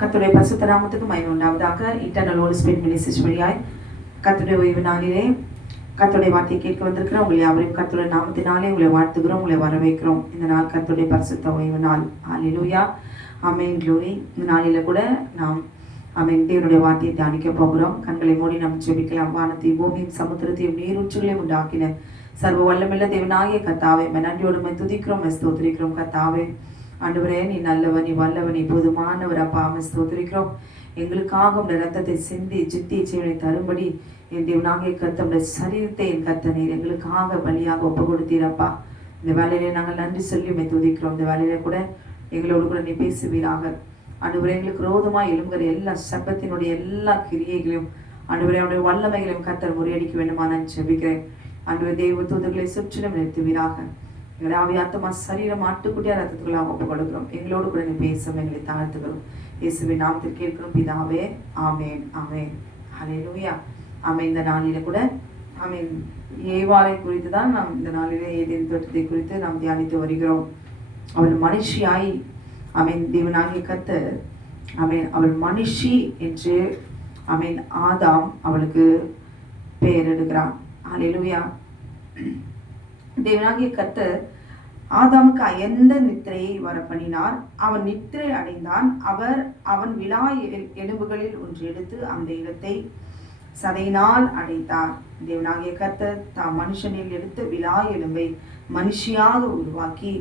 கர்த்தருடைய பரிசுத்த நாமத்துக்கு மகிமை உண்டாவதாக. இன்டர்னல் ஹோலி ஸ்பிரிட் மினிஸ்ட்ரிஸ் வழியாய் கர்த்தருடைய ஓய்வு நாளிலே கர்த்தருடைய வார்த்தையை கேட்க வந்திருக்கிறோம். உங்களை யாவரையும் கர்த்தருடைய நாமத்தினாலே உங்களை வாழ்த்துகிறோம், உங்களை வரவேற்கிறோம். இந்த நாள் கர்த்தருடைய பரிசுத்த ஓய்வு நாள். ஹல்லேலூயா, ஆமென், க்ளோரி. இந்த நாளில கூட நாம் ஆமென் தேவனுடைய வார்த்தையை தியானிக்க போகிறோம். கண்களை மூடி நாம் ஜெபிக்கலாம். வானத்தையும் பூமியும் சமுத்திரத்தையும் நீரூற்றுகளையும் உண்டாக்கின சர்வ வல்லமையுள்ள தேவனாகிய கர்த்தாவே, நன்றியோடு துதிக்கிறோம், ஸ்தோத்திரிக்கிறோம். கர்த்தாவே, ஆண்டவரே, நீ நல்லவன், நீ வல்லவன், நீ போதுமானவர். அப்பா, ஸ்தோத்திரிக்கிறோம். எங்களுக்காக உடைய ரத்தத்தை சிந்தி ஜித்தி ஜீவனை தரும்படி என் தேவனாகிய கர்த்தருடைய சரீரத்தை என் கர்த்தனீர் எங்களுக்காக பலியாக ஒப்பு கொடுத்தீரப்பா. இந்த வேலையிலே நாங்கள் நன்றி சொல்லி துதிக்கிறோம். இந்த வேலையில கூட எங்களோடு கூட நீ பேசுவீராக. ஆண்டவரே, எங்களுக்கு விரோதமாக எழும்புகிற எல்லா சபத்தினுடைய எல்லா கிரியைகளையும் ஆண்டவரே அவருடைய வல்லமைகளையும் கர்த்தர் முறியடிக்க வேண்டுமா நான் ஜெபிக்கிறேன். ஆண்டவரே, தேவ தூதர்களை சுற்றிலும் நிறுத்துவீராக. எங்களை ஆவியாத்தமா சரீரம் ஆட்டுக்குட்டியா ரத்தத்துக்குள்ளாக ஒப்பு கொடுக்கிறோம். எங்களோடு கூட நீ பேசும், எங்களை தாழ்த்துக்கிறோம். இயேசுவின் நாமத்தில் கேட்கிறோம் பிதாவே, ஆமேன், ஆமேன், ஹல்லேலூயா, ஆமேன். இந்த நாளில கூட ஆமேன் ஏவாளை குறித்து தான் நாம் இந்த நாளிலே ஏதேன் தோட்டத்தை குறித்து நாம் தியானித்து வருகிறோம். அவள் மனுஷியாய் ஆமேன் தேவனாகிய கர்த்தர் ஆமேன் அவள் மனுஷி என்று ஆமேன் ஆதாம் அவளுக்கு பெயரிடுகிறான். ஹல்லேலூயா. தேவனாகிய கர்த்தர் ஆதாமுக்கு அயர்ந்த நித்திரையை வர பண்ணினார். அவன் நித்திரை அடைந்தான். அவன் விலா எலும்புகளில் ஒன்று எடுத்து அந்த இடத்தை சதையினால் அடைத்தார். தேவனாகிய கர்த்தர் தாம் மனுஷனில் எடுத்த விலா எலும்பை மனுஷியாக உருவாக்கி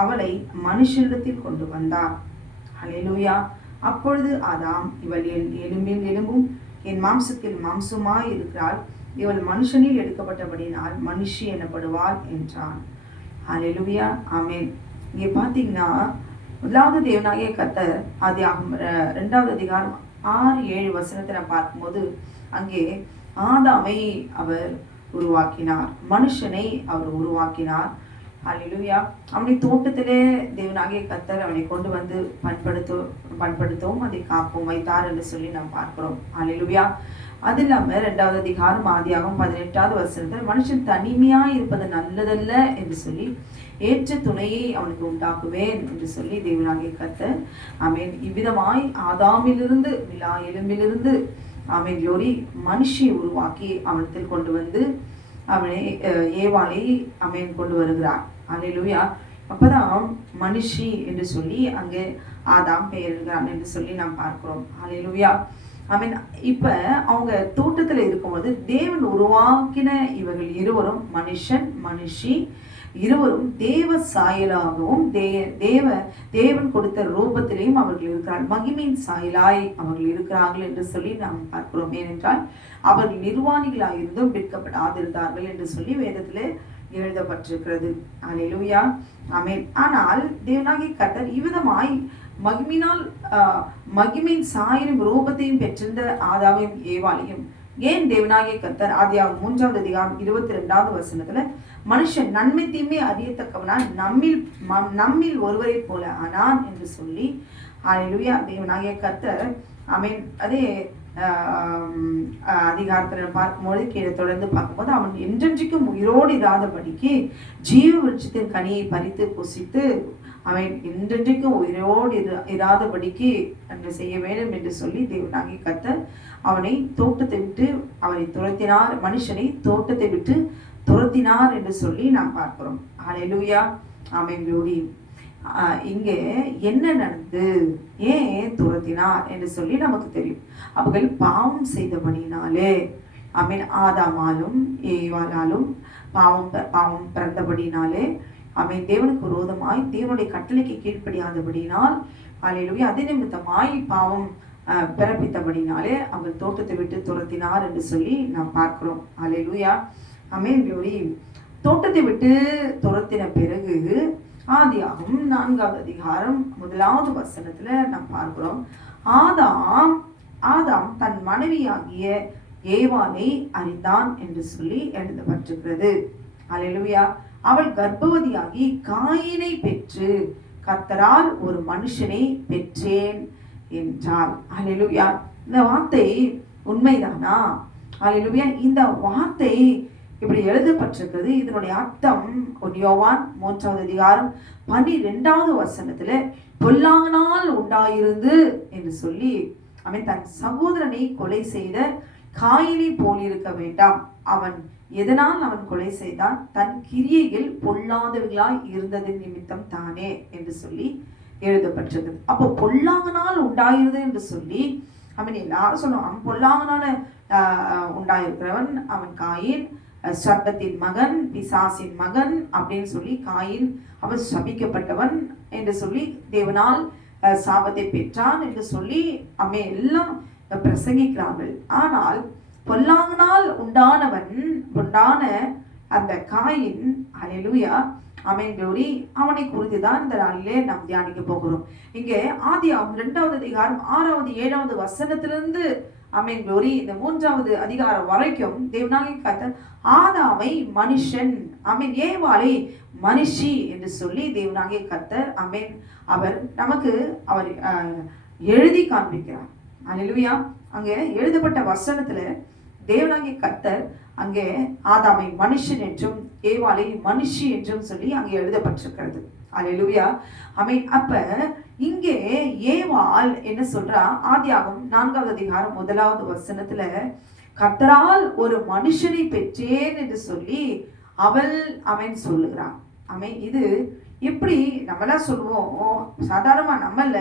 அவளை மனுஷனிடத்தில் கொண்டு வந்தார். ஹல்லேலூயா. அப்பொழுது ஆதாம், இவள் என் எலும்பில் எலும்பும் என் மாம்சத்தில் மாம்சமாய் இருக்கிறாள், இவள் மனுஷனில் எடுக்கப்பட்டபடினால் மனுஷி எனப்படுவாள் என்றான். ஹல்லேலூயா, ஆமென். இங்கே பார்த்தீங்கன்னா முதலாவது தேவனாகிய கர்த்தர் ஆதியாகமம் 2வது அதிகாரம் 6-7 வசனத்தை பார்க்கும்போது அங்கே ஆதாமை அவர் உருவாக்கினார், மனுஷனை அவர் உருவாக்கினார். ஹல்லேலூயா. அவனை தோட்டத்திலே தேவனாகிய கர்த்தர் அவனை கொண்டு வந்து பண்படுத்தவும் அதை காப்போம் வைத்தார் என்று சொல்லி நாம் பார்க்கிறோம். ஹல்லேலூயா. அது இல்லாம 2வது அதிகாரம் ஆதியாகமம் 18வது வசனத்தில் மனுஷன் தனிமையா இருப்பது நல்லதல்ல என்று சொல்லி ஏற்ற துணையை அவனுக்கு உண்டாக்குவேன் என்று சொல்லி தேவனாகிய கர்த்தர் ஆமென் இவ்விதமாய் ஆதாமிலிருந்து விலா எலும்பிலிருந்து ஆமென் க்ளோரி மனுஷியை உருவாக்கி அவனத்தில் கொண்டு வந்து அவனை ஏவாளை ஆமென் கொண்டு வருகிறார். ஹல்லேலூயா. அப்பதான் மனுஷி என்று சொல்லி அங்கே ஆதாம் பெயரிடுகிறான் என்று சொல்லி நாம் பார்க்கிறோம். ஹல்லேலூயா. ஆமென். இப்ப அவங்க தோட்டத்துல இருக்கும்போது தேவன் உருவாக்கின இவர்கள் இருவரும் மனுஷன் மனுஷி இருவரும் தேவ சாயலாகவும் தேவன் கொடுத்த ரூபத்திலேயும் அவர்கள் இருக்கிறார்கள். மகிமையின் சாயலாய் அவர்கள் இருக்கிறார்கள் என்று சொல்லி நாம் பார்க்கிறோம். ஏனென்றால் அவர்கள் நிர்வாணிகளாயிருந்தும் விற்கப்படாதிருந்தார்கள் என்று சொல்லி வேதத்திலே எழுதப்பட்டிருக்கிறது. ஹல்லேலூயா, ஆமென். ஆனால் தேவனாகிய கர்த்தர் இவ்விதமாய் மகிமையின் சாயலும் ரூபத்தையும் பெற்றிருந்த ஆதாவையும் ஏவாளையும் ஏன் தேவனாகிய கர்த்தர் ஆதியாகமம் 3வது அதிகாரம் 22வது வசனத்துல மனுஷன் நன்மை தீமை அறியத்தக்கவனாய் நம்மில் ஒருவரை போல ஆனான் என்று சொல்லி ஹல்லேலூயா தேவனாகிய கர்த்தர் ஆமென் அதே அதிகாரத்தில் பார்க்கும்போது கீழே தொடர்ந்து பார்க்கும்போது அவன் என்றென்றைக்கும் உயிரோடு இராதபடிக்கு ஜீவ விருட்சத்தின் கனியை பறித்து புசித்து அவன் என்றென்றைக்கும் உயிரோடு இராதபடிக்கு அன்று செய்ய வேண்டும் என்று சொல்லி தேவனாகிய கர்த்தர் அவனை தோட்டத்தை விட்டு அவனை துரத்தினார், மனுஷனை தோட்டத்தை விட்டு துரத்தினார் என்று சொல்லி நாம் பார்க்கிறோம். ஹல்லேலூயா, ஆமென், க்ளோரி. இங்கே என்ன நடந்து ஏன் துரத்தினார் என்று சொல்லி நமக்கு தெரியும். அவர்கள் பாவம் செய்தபடினாலே ஆமென் ஆதாமாலும் ஏவாளாலும் பாவம் பிறந்தபடினாலே ஆமென் தேவனுக்கு விரோதமாய் தேவனுடைய கட்டளைக்கு கீழ்ப்படியாதபடினால் ஹல்லேலூயா அதே நிமித்தமாய் பாவம் பிறப்பித்தபடினாலே அவர்கள் தோட்டத்தை விட்டு துரத்தினார் என்று சொல்லி நாம் பார்க்கிறோம். ஹல்லேலூயா, ஆமென், க்ளோரி. தோட்டத்தை விட்டு துரத்தின பிறகு ஆதியாகமம் 4வது அதிகாரம் 1வது வசனத்துல நாம் பார்க்கிறோம். ஆதாம் தன் மனைவியாகிய ஏவாளை அறிந்தான் என்று சொல்லி எழுதப்பட்டிருக்கிறது. ஹல்லேலூயா. அவள் கர்ப்பவதியாகி காயினை பெற்று கர்த்தரால் ஒரு மனுஷனை பெற்றேன் என்றாள். ஹல்லேலூயா. இந்த வார்த்தை உண்மைதானா? ஹல்லேலூயா. இந்த வார்த்தை இப்படி எழுதப்பட்டிருக்கிறது. இதனுடைய அர்த்தம் யோவான் 3வது அதிகாரம் 12வது வசனத்துல பொல்லாங்கனால் உண்டாயிருந்து என்று சொல்லி அவன் தன் சகோதரனை கொலை செய்த காயினை போலிருக்க வேண்டாம். அவன் எதனால் அவன் கொலை செய்தான்? தன் கிரியையில் பொல்லாதவர்களாய் இருந்ததின் நிமித்தம் தானே என்று சொல்லி எழுதப்பட்டிருக்கிறது. அப்போ பொல்லாங்கனால் உண்டாயிருது என்று சொல்லி அவன் எல்லாரும் சொல்லுவான், அவன் பொல்லாங்கனால உண்டாயிருக்கிறவன் அவன் காயின், சர்ப்பத்தின் மகன், பிசாசின் மகன் அப்படின்னு சொல்லி காயின் அவன் சபிக்கப்பட்டவன் என்று சொல்லி தேவனால் சாபத்தை பெற்றான் என்று சொல்லி அவன் எல்லாம் பிரசங்கிக்கிறார்கள். ஆனால் பொல்லாங்கனால் உண்டான அந்த காயின், ஹல்லேலூயா, ஆமென் க்ளோரி, அவனை குறித்துதான் இந்த நாளிலே நாம் தியானிக்க போகிறோம். இங்கே ஆதியாகமம் 2வது அதிகாரம் 6வது 7வது வசனத்திலிருந்து ஆமென் க்ளோரி இந்த 3வது அதிகாரம் வரைக்கும் தேவனாகிய கர்த்தர் ஆதாமை மனுஷன், ஆமென், ஏவாளை மனுஷி என்று சொல்லி தேவனாகிய கர்த்தர் ஆமென் அவர் நமக்கு அவர் எழுதி காண்பிக்கிறார். ஹல்லேலூயா. அங்கே எழுதப்பட்ட வசனத்துல தேவனாகிய கர்த்தர் அங்கே ஆதாமை மனுஷன் என்றும் ஏவாளை மனுஷி என்றும் சொல்லி அங்கே எழுதப்பட்டிருக்கிறது. ஹல்லேலூயா. ஆமென். அப்ப இங்கே ஏவாள் என்ன சொல்றா? ஆதியாகமம் 4வது அதிகாரம் 1வது வசனத்துல கர்த்தரால் ஒரு மனுஷனை பெற்றேன் என்று சொல்லி அவன் சொல்லுகிறான். ஆமென். இது எப்படி நம்மளாம் சொல்லுவோம், சாதாரணமா நம்மள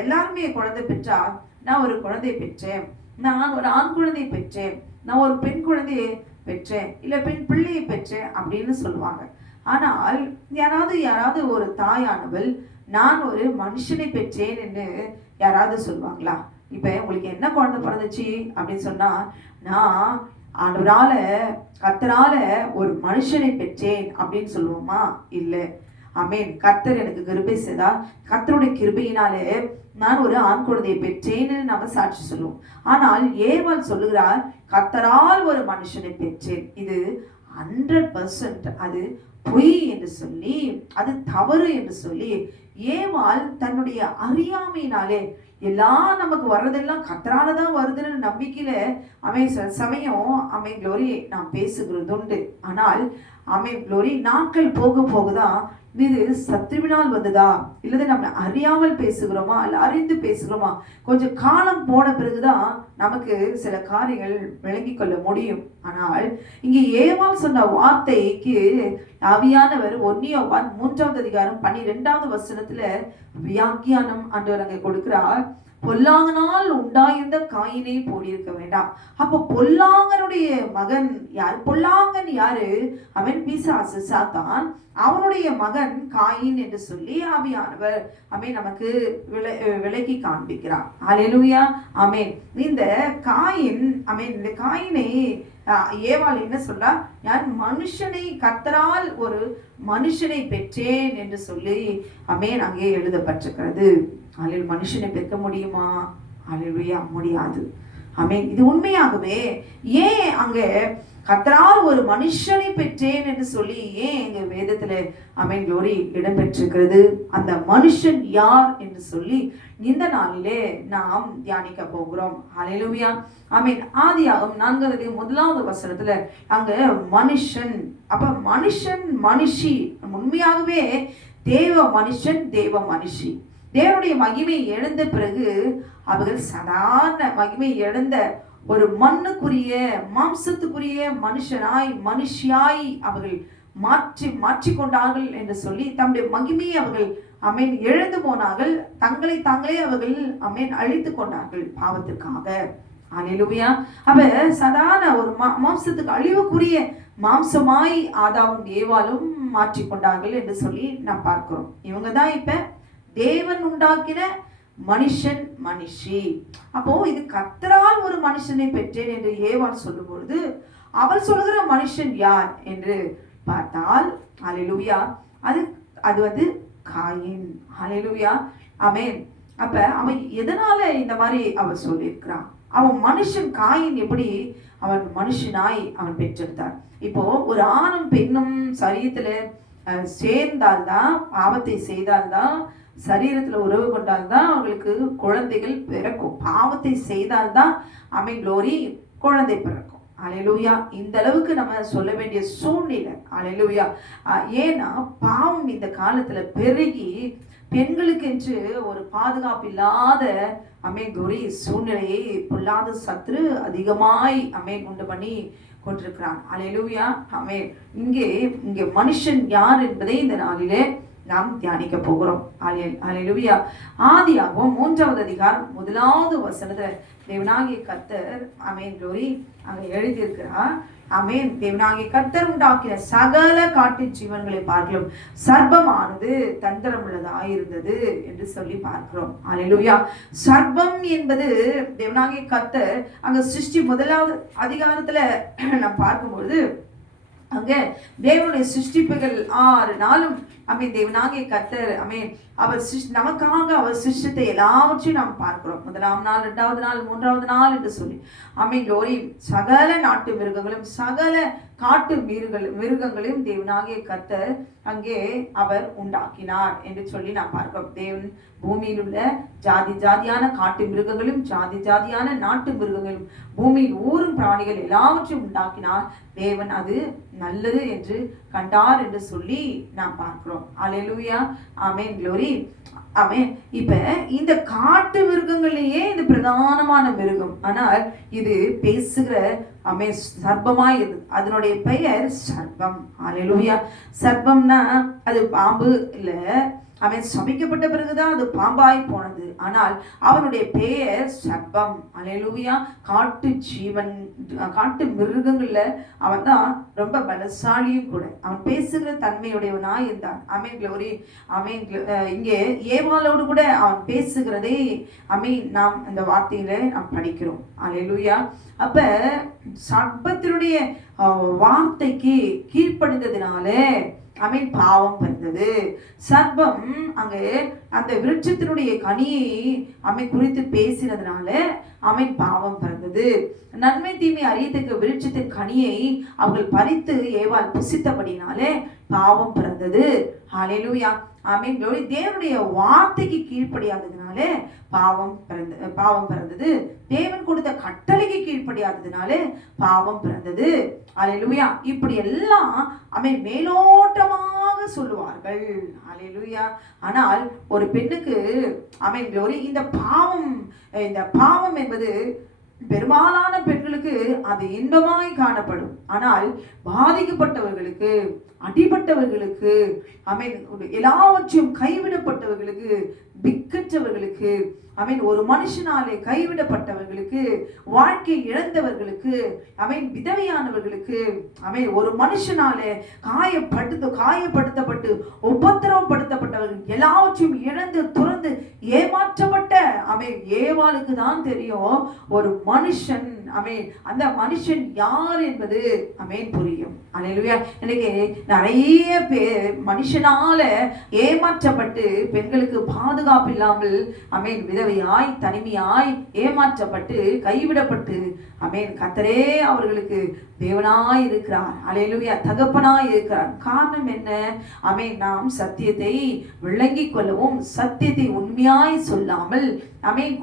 எல்லாருமே குழந்தை பெற்றா, நான் ஒரு குழந்தை பெற்றேன், நான் ஒரு ஆண் குழந்தை பெற்றேன், நான் ஒரு பெண் குழந்தையை பெற்றேன், இல்ல பெண் பிள்ளையை பெற்றேன் அப்படின்னு சொல்லுவாங்க. ஆனால் யாராவது ஒரு தாயானவள் நான் ஒரு மனுஷனை பெற்றேன் என்று யாராவது சொல்லுவாங்களா? இப்ப உங்களுக்கு என்ன குழந்தை பிறந்துச்சு அப்படின்னு சொன்னா, நான் ஆண்டவரால கர்த்தரால ஒரு மனுஷனை பெற்றேன் அப்படின்னு சொல்லுவோமா? இல்லை. ஆமென். கர்த்தர் எனக்கு கிருபை செய்தார், கர்த்தருடைய கிருபையினாலே நான் ஒரு ஆண் குழந்தையை பெற்றேன்னு நம்ம சாட்சி சொல்லுவோம். ஆனால் ஏவாள் சொல்லுகிறார், கர்த்தரால் ஒரு மனுஷனை பெற்றேன். இது 100% அது பொய் என்று சொல்லி, அது தவறு என்று சொல்லி ஏவாள் தன்னுடைய அறியாமையினாலே எல்லாம் நமக்கு வர்றதெல்லாம் கர்த்தராலதான் வருதுன்னு நம்பிக்கையில சமயம் க்ளோரி நாம் பேசுகிறது உண்டு. ஆனால் க்ளோரி நாட்கள் போக போகுதான் இது சத்துருவினால் வந்ததா, இல்லது நம்ம அறியாமல் பேசுகிறோமா, இல்ல அறிந்து பேசுகிறோமா, கொஞ்சம் காலம் போன பிறகுதான் நமக்கு சில காரியங்கள் விளங்கி கொள்ள முடியும். ஆனால் இங்கே ஏவாள் சொன்ன வார்த்தைக்கு ஆவியானவர் 1 யோவான் 3வது அதிகாரம் 12வது வசனத்துல வியாக்கியானம் ஆண்டவர் அங்கே கொடுக்கிறார். பொல்லாங்கனால் உண்டாயிருந்த காயினை போலிருக்க வேண்டாம். அப்போ பொல்லாங்கனுடைய மகன் யார்? பொல்லாங்கன் யாரு? அவன் பிசாசு, சாத்தான். அவனுடைய மகன் காயின் என்று சொல்லி ஆவியானவர் நமக்கு விளக்கி காண்பிக்கிறார். ஹல்லேலூயா. ஆமென். இந்த காயின், இந்த காயினை ஏவாள் என்ன சொல்றா? நான் மனுஷனை கர்த்தரால் ஒரு மனுஷனை பெற்றேன் என்று சொல்லி அங்கே எழுதப்பட்டிருக்கிறது. அதில் மனுஷனை பெற்க முடியுமா? ஹல்லேலூயா, முடியாது. ஆமென். இது உண்மையாகவே ஏன் அங்கே கர்த்தரால் ஒரு மனுஷனை பெற்றேன் என்று சொல்லி ஏன் எங்க வேதத்துல ஆமென் க்ளோரி இடம்பெற்றிருக்கிறது? அந்த மனுஷன் யார் என்று சொல்லி இந்த நாளிலே நாம் தியானிக்க போகிறோம். ஹல்லேலூயா. ஆமென். ஆதியாகமம் 4வது வசனத்துல அங்க மனுஷன், அப்ப மனுஷன் மனுஷி, உண்மையாகவே தேவ மனுஷன் தேவ மனுஷி. தேவனுடைய மகிமை எழுந்த பிறகு அவர்கள் சாதாரண மகிமை எழுந்த ஒரு மண்ணுக்குரிய மாம்சத்துக்குரிய மனுஷனாய் மனுஷியாய் அவர்கள் மாற்றிக்கொண்டார்கள் என்று சொல்லி தம்முடைய மகிமையை அவர்கள் எழுந்து போனார்கள். தங்களை தாங்களே அவர்கள் அழித்து கொண்டார்கள் பாவத்திற்காக. ஹல்லேலூயா. அப்ப சாதாரண ஒரு மாம்சத்துக்கு அழிவுக்குரிய மாம்சமாய் ஆதாமும் ஏவாளும் மாற்றிக்கொண்டார்கள் என்று சொல்லி நாம் பார்க்கிறோம். இவங்க தான் இப்ப தேவன் உண்டாக்கின மனுஷன் மனுஷி. அப்போ இது கர்த்தரால் ஒரு மனுஷனை பெற்றேன் என்று ஏவாள் சொல்லும் பொழுது அவள் சொல்லுகிற மனுஷன் யார் என்று பார்த்தால் ஹல்லேலூயா, அது காயின். ஹல்லேலூயா. ஆமென். அப்ப அவன் எதனால இந்த மாதிரி அவன் சொல்லியிருக்கிறான்? அவன் மனுஷன் காயின் எப்படி அவன் மனுஷனாய் அவன் பெற்றிருந்தான்? இப்போ ஒரு ஆணும் பெண்ணும் சரீரத்துல சேர்ந்தால்தான், பாவத்தை செய்தால்தான், சரீரத்துல உறவு கொண்டால்தான் அவங்களுக்கு குழந்தைகள் பிறக்கும். பாவத்தை செய்தால்தான் க்ளோரி குழந்தை பிறக்கும். அல்லேலூயா. இந்த அளவுக்கு நம்ம சொல்ல வேண்டிய சூழ்நிலை. அல்லேலூயா. ஏன்னா பாவம் இந்த காலத்துல பெருகி பெண்களுக்கு என்று ஒரு பாதுகாப்பு இல்லாத ஒரு சூழ்நிலையை பொல்லாத சத்ரு அதிகமாய் உண்டு பண்ணி கொண்டிருக்கிறான். அல்லேலூயா. இங்கே மனுஷன் யார் என்பதை இந்த நாளிலே நாம் தியானிக்க போகிறோம். அல்லேலூயா. ஆதியாகமம் 3வது அதிகாரம் 1வது வசனத்துல தேவனாகிய கர்த்தர் glory அங்க எழுதியிருக்கிறார். தேவனாகிய கர்த்தர் உண்டாக்கின சகல காட்டு ஜீவன்களை பார்க்கிறோம், சர்ப்பமானது தந்திரம் உள்ளதாயிருந்தது என்று சொல்லி பார்க்கிறோம். அல்லேலூயா. சர்ப்பம் என்பது தேவனாகிய கர்த்தர் அங்க சிருஷ்டி 1வது அதிகாரத்துல நாம் பார்க்கும்போது அங்க தேவனுடைய சிருஷ்டிப்புகள் 6 நாளும் தேவனாகிய கர்த்தர் அவர் நமக்காக அவர் சிருஷ்டித்தை எல்லாவற்றையும் நாம் பார்க்கிறோம். 1ஆம் நாள், 2வது நாள், 3வது நாள் என்று சொல்லி glory சகல நாட்டு மிருகங்களும் சகல காட்டு மிருகங்களையும் தேவனாகிய கர்த்தர் அங்கே அவர் உண்டாக்கினார் என்று சொல்லி நாம் பார்க்கிறோம். தேவன் பூமியில் உள்ள ஜாதி ஜாதியான காட்டு மிருகங்களும் ஜாதி ஜாதியான நாட்டு மிருகங்களும் பூமியில் ஊரும் பிராணிகள் எல்லாவற்றையும் உண்டாக்கினார். தேவன் அது நல்லது என்று கண்டார் என்று சொல்லி நாம் பார்க்கிறோம். அல்லேலூயா. ஆமென். glory. ஆமென். இப்ப இந்த காட்டு மிருகங்களையே இது பிரதானமான மிருகம். ஆனால் இது பேசுகிற சர்ப்பமாய் இருக்கு. அதனுடைய பெயர் சர்ப்பம். அல்லேலூயா. சர்ப்பம்னா அது பாம்பு இல்ல, சபிக்கப்பட்ட பிறகுதான் அது பாம்பாய் போனது. ஆனால் அவனுடைய பெயர் சர்ப்பம். அல்லேலூயா. காட்டு ஜீவன், காட்டு மிருகங்கள்ல அவன் தான் ரொம்ப பலசாலியும் கூட. அவன் பேசுகிற தன்மையுடையவனா இருந்தான். glory. இங்கே ஏவாளோடு கூட அவன் பேசுகிறதே நாம் இந்த வார்த்தையில நாம் படிக்கிறோம். அல்லேலூயா. அப்ப சர்ப்பத்தினுடைய வார்த்தைக்கு கீழ்ப்படிந்ததினாலே பாவம் வந்தது. சர்ப்பம் அங்கே அந்த விருட்சத்தினுடைய கனியை குறித்து பேசினதுனால பாவம் பிறந்தது. நன்மை தீமை அறியத்தக்க விருட்சத்தின் கனியை அவர்கள் பறித்து ஏவாள் புசித்தபடினாலே பாவம் பிறந்தது. ஹல்லேலூயா. glory. தேவனுடைய வார்த்தைக்கு கீழ்ப்படியாததுனாலே பாவம் பிறந்தது. தேவன் கொடுத்த கட்டளைக்கு கீழ்ப்படியாததுனாலே பாவம் பிறந்தது. அல்லேலூயா. இப்படி எல்லாம் மேலோட்டமாக சொல்லுவார்கள். அல்லேலூயா. ஆனால் ஒரு பெண்ணுக்கு glory இந்த பாவம் என்பது பெரும்பாலான பெண்களுக்கு அது இன்பமாய் காணப்படும். ஆனால் பாதிக்கப்பட்டவர்களுக்கு, அடிபட்டவர்களுக்கு, எல்லாவற்றையும் கைவிடப்பட்டவர்களுக்கு, திக்கற்றவர்களுக்கு, ஒரு மனுஷனாலே கைவிடப்பட்டவர்களுக்கு, வாழ்க்கை இழந்தவர்களுக்கு, விதவையானவர்களுக்கு, ஒரு மனுஷனாலே காயப்படுத்தப்பட்டு உபத்திரவப்படுத்தப்பட்டவர்கள், எல்லாவற்றையும் இழந்து துறந்து ஏமாற்றப்பட்ட ஏவாளுக்கு தான் தெரியும் ஒரு மனுஷன் அந்த மனுஷன் யார் என்பது புரியும். அல்லேலூயா. இன்னைக்கு நிறைய பேர் மனுஷனால ஏமாற்றப்பட்டு, பெண்களுக்கு பாதுகாப்பு இல்லாமல் விதவையாய் தனிமையாய் ஏமாற்றப்பட்டு கைவிடப்பட்டு கர்த்தரே அவர்களுக்கு தேவனாய் இருக்கிறார். அல்லேலூயா. தகப்பனாய் இருக்கிறார். காரணம் என்ன? நாம் சத்தியத்தை விளங்கிக் கொள்ளவும், சத்தியத்தை உண்மையாய் சொல்லாமல்,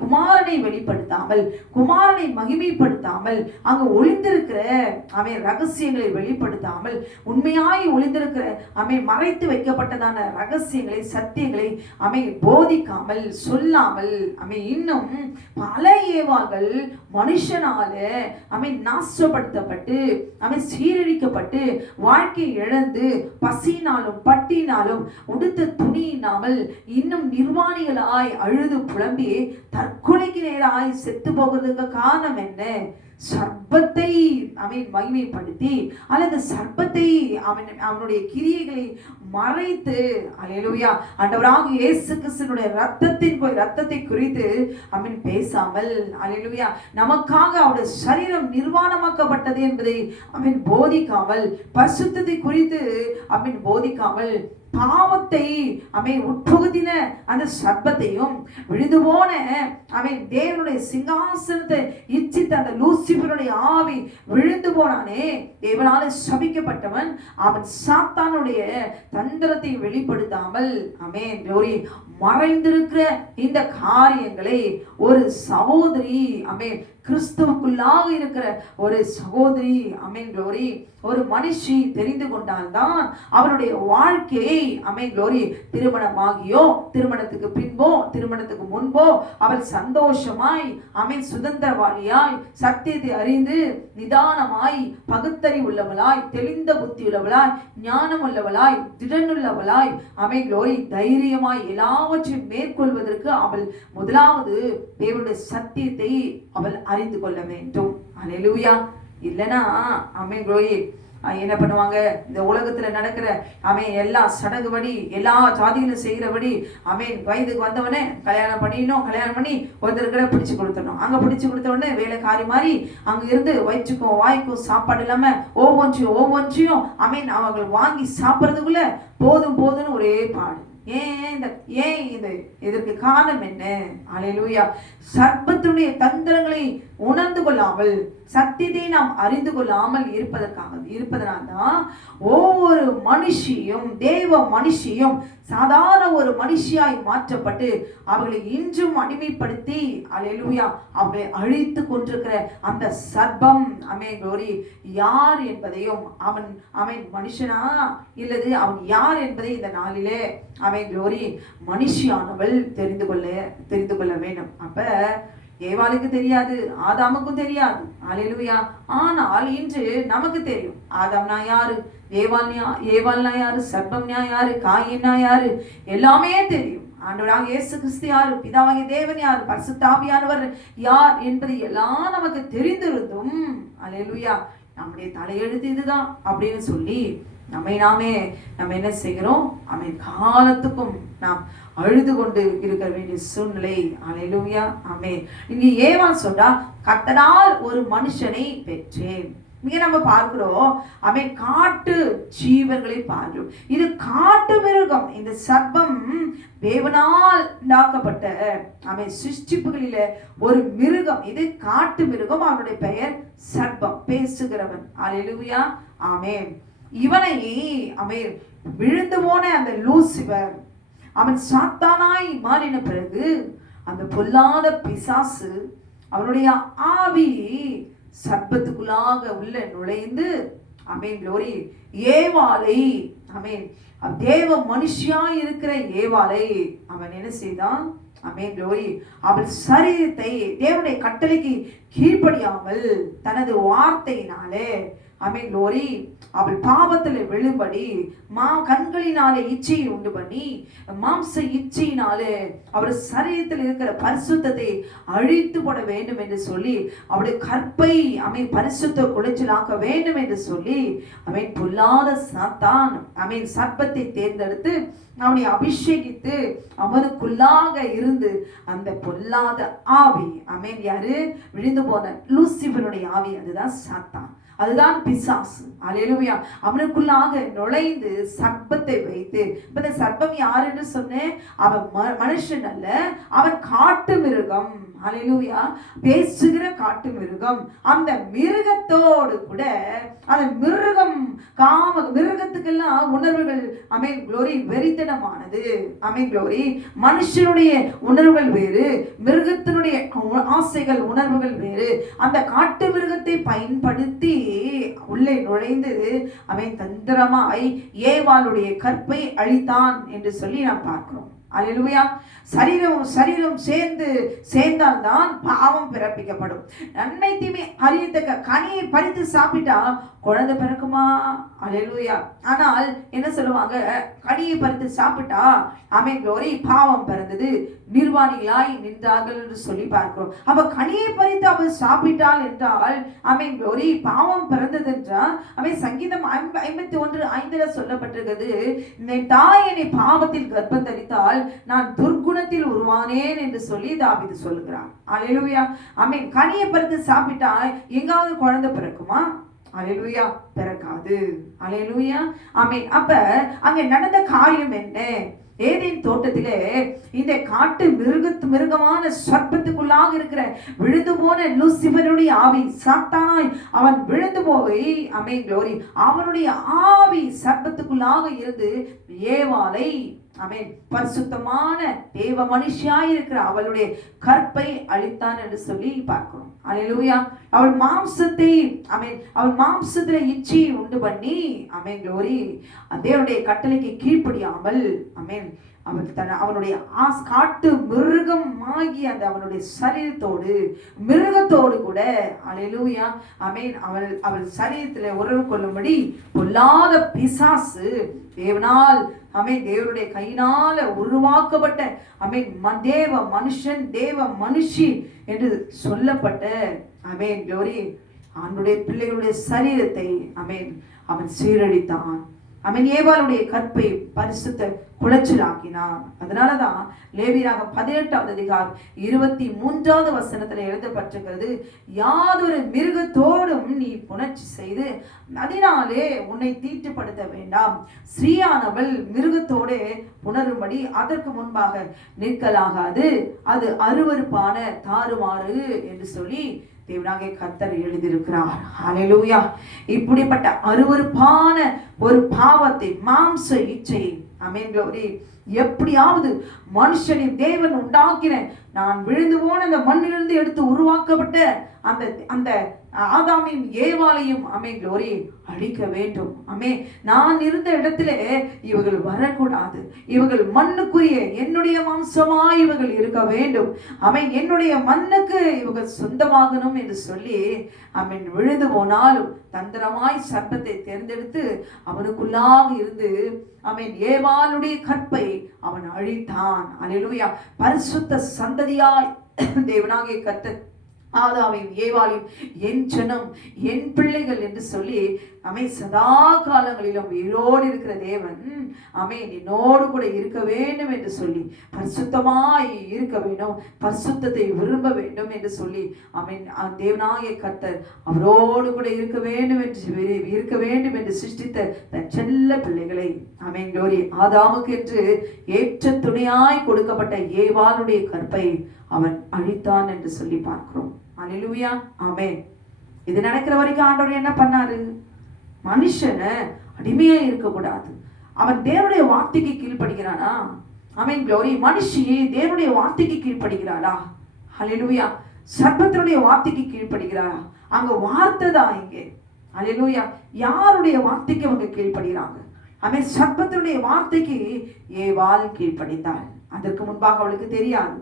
குமாரனை வெளிப்படுத்தாமல், குமாரனை மகிமைப்படுத்தாமல், அங்கு ஒளிந்திருக்கிற ரகசியங்களை வெளிப்படுத்தாமல், உண்மையாய் ஒளிந்திருக்கிற மறைத்து வைக்கப்பட்டதான ரகசியங்களை, சத்தியங்களை போதிக்காமல், சொல்லாமல், இன்னும் பல ஏவாள்கள் மனுஷனால நாசப்படுத்தப்பட்டு, சீரழிக்கப்பட்டு, வாழ்க்கை இழந்து, பசியினாலும் பட்டினாலும் உடுத்த துணியினாமல் இன்னும் நிர்வாணிகளாய் அழுது புலம்பி தற்கொலைக்கு நேராய் செத்து போகிறதுக்கு காரணம் என்ன? சர்ப்பத்தை மகிமைப்படுத்தி அல்லது சர்ப்பத்தை அவனுடைய கிரியைகளை மறைத்து, அல்லேலூயா, ஆண்டவராகிய இயேசு கிறிஸ்துவினுடைய ரத்தத்தை குறித்து பேசாமல், அல்லேலூயா, நமக்காக அவருடைய சரீரம் நிர்வாணமாக்கப்பட்டது என்பதை போதிக்காமல், பரிசுத்தத்தை குறித்து போதிக்காமல், பாவத்தை உட்புகுத்தின அந்த சர்ப்பத்தையும், விழுந்து போன தேவனுடைய சிங்காசனத்தை இச்சித்த அந்த லூசிபருடைய ஆவி விழுந்து போனானே, தேவனால சபிக்கப்பட்டவன், அவன் சாத்தானுடைய தந்திரத்தை வெளிப்படுத்தாமல் glory மறைந்திருக்கிற இந்த காரியங்களை ஒரு சகோதரி ஆமென் கிறிஸ்துவுக்குள்ளாக இருக்கிற ஒரு சகோதரி ஆமென் க்ளோரி ஒரு மனுஷி தெரிந்து கொண்டால்தான் அவருடைய வாழ்க்கையை ஆமென் க்ளோரி திருமணமாகியோ திருமணத்துக்கு பின்போ திருமணத்துக்கு முன்போ அவள் சந்தோஷமாய் ஆமென் சுதந்திரவாளியாய் சத்தியத்தை அறிந்து நிதானமாய் பகுத்தறி உள்ளவளாய் தெளிந்த புத்தி உள்ளவளாய் ஞானம் உள்ளவளாய் திடனுள்ளவளாய் ஆமென் க்ளோரி தைரியமாய் எல்லாவற்றையும் மேற்கொள்வதற்கு அவள் முதலாவது தேவனுடைய சத்தியத்தை அவள் அறிந்து கொள்ள வேண்டும். அல்லேலூயா. இல்லைன்னா ஆமென் க்ளோரி என்ன பண்ணுவாங்க, இந்த உலகத்துல நடக்கிற எல்லா சடங்குபடி எல்லா ஜாதிகளும் செய்கிறபடி வயதுக்கு வந்தவனே கல்யாணம் பண்ணி ஒருத்தருக்கிற பிடிச்சு கொடுத்துடணும். அங்க பிடிச்சு கொடுத்த உடனே வேலைக்காரி மாதிரி அங்க இருந்து வயிற்றுக்கும் வாய்க்கும் சாப்பாடு இல்லாம ஒவ்வொன்றையும் அவர்கள் வாங்கி சாப்பிட்றதுக்குள்ள போதும்னு ஒரே பாடு. இதற்கு காரணம் என்ன? அல்லேலூயா. சர்ப்பத்துடைய தந்திரங்களை உணர்ந்து கொள்ளாமல் சத்தியத்தை நாம் அறிந்து கொள்ளாமல் இருப்பதனால்தான் ஒவ்வொரு மனுஷியும் தேவ மனுஷியும் சாதாரண ஒரு மனுஷியாய் மாற்றப்பட்டு அவர்களை இன்றும் அடிமைப்படுத்தி அல்லேலூயா அவர்களை அழித்து கொண்டிருக்கிற அந்த சர்ப்பம் ஆமென் க்ளோரி யார் என்பதையும் அவன் மனுஷனா இல்லது அவன் யார் என்பதை இந்த நாளிலே ஆமென் க்ளோரி மனுஷியானவள் தெரிந்து கொள்ள வேண்டும். அப்ப ஏவாளுக்கு தெரியாது, ஆதாமுக்கும் தெரியாது. அல்லேலூயா. ஆனால் இன்று நமக்கு தெரியும். ஆதாம்னா யாரு, ஏவாள்னா யாரு, சர்ப்பம்னா யாரு, காயின்னா யாரு, எல்லாமே தெரியும். ஆண்டவராக இயேசு கிறிஸ்து யாரு, பிதாவாகிய தேவன் யாரு, பரிசுத்த ஆவியானவர் யார் என்பது எல்லாம் நமக்கு தெரிந்திருந்தும் அல்லேலூயா நம்முடைய தலையெழுத்து இதுதான் அப்படின்னு சொல்லி நம்ம என்ன செய்கிறோம், காலத்துக்கும் நாம் அழுது கொண்டு இருக்க வேண்டிய சூழ்நிலை. அல்லேலூயா. ஆமென். இங்க ஏவாள் சொல்றா, கர்த்தரால் ஒரு மனுஷனை பெற்றேன். இங்க நம்ம பார்க்கிறோம் காட்டு ஜீவன்களை பார்க்கிறோம். இது காட்டு மிருகம். இந்த சர்ப்பம் தேவனால் உண்டாக்கப்பட்ட சிருஷ்டிப்புகளில ஒரு மிருகம். இது காட்டு மிருகம். அவனுடைய பெயர் சர்ப்பம், பேசுகிறவன். அல்லேலூயா. ஆமென். இவனை விழுந்து போன அந்த லூசிபர் அவன் சாத்தானாய் மாறின பிறகு அந்த பொல்லாத பிசாசு அவனுடைய ஆவி சர்ப்பத்துக்குள்ளாக உள்ள நுழைந்து ஆமென் க்ளோரி ஏவாளை தேவ மனுஷியாய் இருக்கிற ஏவாளை அவன் என்ன செய்தான், ஆமென் க்ளோரி அவள் சரீரத்தை தேவனுடைய கட்டளைக்கு கீழ்ப்படியாமல் தனது வார்த்தையினாலே ஆமென் க்ளோரி அவள் பாவத்தில் விழும்படி கண்களினாலே இச்சையை உண்டு பண்ணி மாம்ச இச்சையினாலே அவள் சரீரத்தில் இருக்கிற பரிசுத்தத்தை அழித்து போட வேண்டும் என்று சொல்லி அவளுடைய கற்பை பரிசுத்த குலைச்சலாக்க வேண்டும் என்று சொல்லி பொல்லாத சாத்தான் சர்ப்பத்தை தேர்ந்தெடுத்து அவனை அபிஷேகித்து அவனுக்குள்ளாக இருந்து அந்த பொல்லாத ஆவி யாரு, விழுந்து போன லூசிபருடைய ஆவி, அதுதான் சாத்தான், அதுதான் பிசாசு. அல்லேலூயா. அவனுக்குள்ளாக நுழைந்து சர்ப்பத்தை வைத்து, இந்த சர்ப்பம் யார் என்று சொன்னேன், அவன் மனுஷன் அல்ல, அவன் காட்டு மிருகம். அல்லேலூயா. பேசுகிற காட்டு மிருகம். அந்த மிருகத்தோடு கூட அந்த மிருகத்துக்கெல்லாம் உணர்வுகள் ஆமென் க்ளோரி வெறித்தனமானது. ஆமென் க்ளோரி. மனுஷனுடைய உணர்வுகள் வேறு, மிருகத்தினுடைய ஆசைகள் உணர்வுகள் வேறு. அந்த காட்டு மிருகத்தை பயன்படுத்தி உள்ளே நுழைந்து அவன் தந்திரமாய் ஏவாளுடைய கற்பை அழித்தான் என்று சொல்லி நாம் பார்க்கிறோம். அல்லேலூயா. சரீரம் சேர்ந்தால்தான் பாவம் பிறப்பிக்கப்படும். நன்மை தீமை அறியத்தக்க கனியை பறித்து சாப்பிட்டா குழந்தை பிறக்குமா? அல்லேலூயா. ஆனால் என்ன சொல்லுவாங்க, கனியை பறித்து சாப்பிட்டா ஆமென் க்ளோரி பாவம் பிறந்தது, நிர்வாணிகளாய் நின்றார்கள் என்று சொல்லி பார்க்கிறோம். அப்ப கனியை பறித்து அவள் சாப்பிட்டாள் என்றால் ஆமென் க்ளோரி பாவம் பிறந்தது என்றால் சங்கீதம் 51:5 சொல்லப்பட்டிருக்கிறது, தாய் என்னை பாவத்தில் கர்ப்பம் தரித்தால் நான் துர்குணத்தில் உருவானேன் என்று சொல்லி தாவீது சொல்லுகிறான். அல்லேலூயா. கனியை பறித்து சாப்பிட்டா எங்காவது குழந்தை பிறக்குமா? அல்லேலூயா, பிறக்காது. அல்லேலூயா. அப்ப அங்க நடந்த காரியம் என்ன? ஏதேன் தோட்டத்திலே இந்த காட்டு மிருகமான சர்ப்பத்துக்குள்ளாக இருக்கிற விழுந்து போன லூசிபருடைய ஆவி சாத்தானாய் அவன் விழுந்து போய் ஆமென் க்ளோரி அவனுடைய ஆவி சர்ப்பத்துக்குள்ளாக இருந்து ஏவாளை ஆமென், பரிசுத்தமான தேவ மனுஷியாய் இருக்கிற அவளுடைய கற்பை அழித்தான் என்று சொல்லி பார்க்கிறோம். அல்லேலூயா. அவள் மாம்சத்தை, ஆமென், அவள் மாம்சத்திலே இச்சையை உண்டு பண்ணி, ஆமென், க்ளோரி, தேவனுடைய கட்டளைக்கு கீழ்ப்படியாமல், ஆமென், அவனுடைய காட்டு மிருகம் ஆகி அந்த அவனுடைய சரீரத்தோடு மிருகத்தோடு கூட, அல்லேலூயா, ஆமென், அவள் சரீரத்தில் உறவு கொள்ளும்படி பொல்லாத பிசாசு தேவனால், ஆமென், தேவனுடைய கையினால உருவாக்கப்பட்ட, ஆமென், தேவ மனுஷன் தேவ மனுஷி என்று சொல்லப்பட்ட, ஆமென், க்ளோரி, அவனுடைய பிள்ளைகளுடைய சரீரத்தை, ஆமென், அவன் சீரழித்தான். அவன் ஏவாளுடைய கற்பை பரிசுத்த குலைச்சலாக்கினான். அதனாலதான் லேவியராகமம் 18வது அதிகாரம் 23வது வசனத்துல எழுதப்பட்டிருக்கிறது, யாதொரு மிருகத்தோடும் நீ புணர்ச்சி செய்து அதனாலே உன்னை தீட்டுப்படுத்த வேண்டாம். ஸ்ரீயானவள் மிருகத்தோடு புணரும்படி அதற்கு முன்பாக நிற்கலாகாது, அது அருவருப்பான தாறுமாறு என்று சொல்லி தேவனாகிய கர்த்தர் எழுதியிருக்கிறார். ஹல்லேலூயா. இப்படிப்பட்ட அருவருப்பான ஒரு பாவத்தை, மாம்ச இச்சை, ஆமென், க்ளோரி, எப்படியாவது மனுஷனின் தேவன் உண்டாக்கின, நான் விழுந்து போன அந்த மண்ணிலிருந்து எடுத்து உருவாக்கப்பட்ட அந்த அந்த ஆதாமின் ஏவாளையும், ஆமென், க்ளோரி, அழிக்க வேண்டும். ஆமென், நான் இருந்த இடத்திலே இவர்கள் வரக்கூடாது, இவர்கள் மண்ணுக்குரிய என்னுடைய மாம்சமாய் இவர்கள் இருக்க வேண்டும், ஆமென், என்னுடைய மண்ணுக்கு இவர்கள் சொந்தமாகணும் என்று சொல்லி, ஆமென், விழுந்து போனாலும் தந்திரமாய் சர்ப்பத்தை தேர்ந்தெடுத்து அவனுக்குள்ளாக இருந்து, ஆமென், ஏவாளுடைய கற்பை அவன் அழித்தான். அல்லேலூயா. பரிசுத்த சந்ததியாய் தேவனாகிய கர்த்தர் ஆதாமையும் ஏவாளையும் என் ஜனம் என் பிள்ளைகள் என்று சொல்லி, ஆமென், சதா காலங்களிலும் உயிரோடு இருக்கிற தேவன், ஆமென், என்னோடு கூட இருக்க வேண்டும் என்று சொல்லி, பரிசுத்தமாய் இருக்க வேண்டும், பரிசுத்தத்தை விரும்ப வேண்டும் என்று சொல்லி, ஆமென், தேவனாகிய கர்த்தர் அவரோடு கூட இருக்க வேண்டும் என்று சிருஷ்டித்த தன் செல்ல பிள்ளைகளை, ஆமென், க்ளோரி, ஆதாமுக்கு என்று ஏற்ற துணையாய் கொடுக்கப்பட்ட ஏவாளுடைய கற்பை அவன் அழித்தான் என்று சொல்லி பார்க்கிறோம். அல்லேலூயா. ஆமென். இது நடக்கிற வரைக்கும் ஆண்டவர் என்ன பண்ணாரு? மனுஷனை அடிமையா இருக்கக்கூடாது, அவன் தேவனுடைய வார்த்தைக்கு கீழ்ப்படுகிறானா? ஆமென், க்ளோரி. மனுஷி தேவனுடைய வார்த்தைக்கு கீழ்ப்படுகிறாளா? அல்லேலூயா. சர்ப்பத்தினுடைய வார்த்தைக்கு கீழ்ப்படுகிறாளா? அங்க வார்த்தை தான் இங்கே. அல்லேலூயா. யாருடைய வார்த்தைக்கு அவங்க கீழ்ப்படுகிறாங்க? ஆமென், சர்ப்பத்தினுடைய வார்த்தைக்கு ஏவாள் கீழ்ப்படிந்தாள். அதற்கு முன்பாக அவளுக்கு தெரியாது,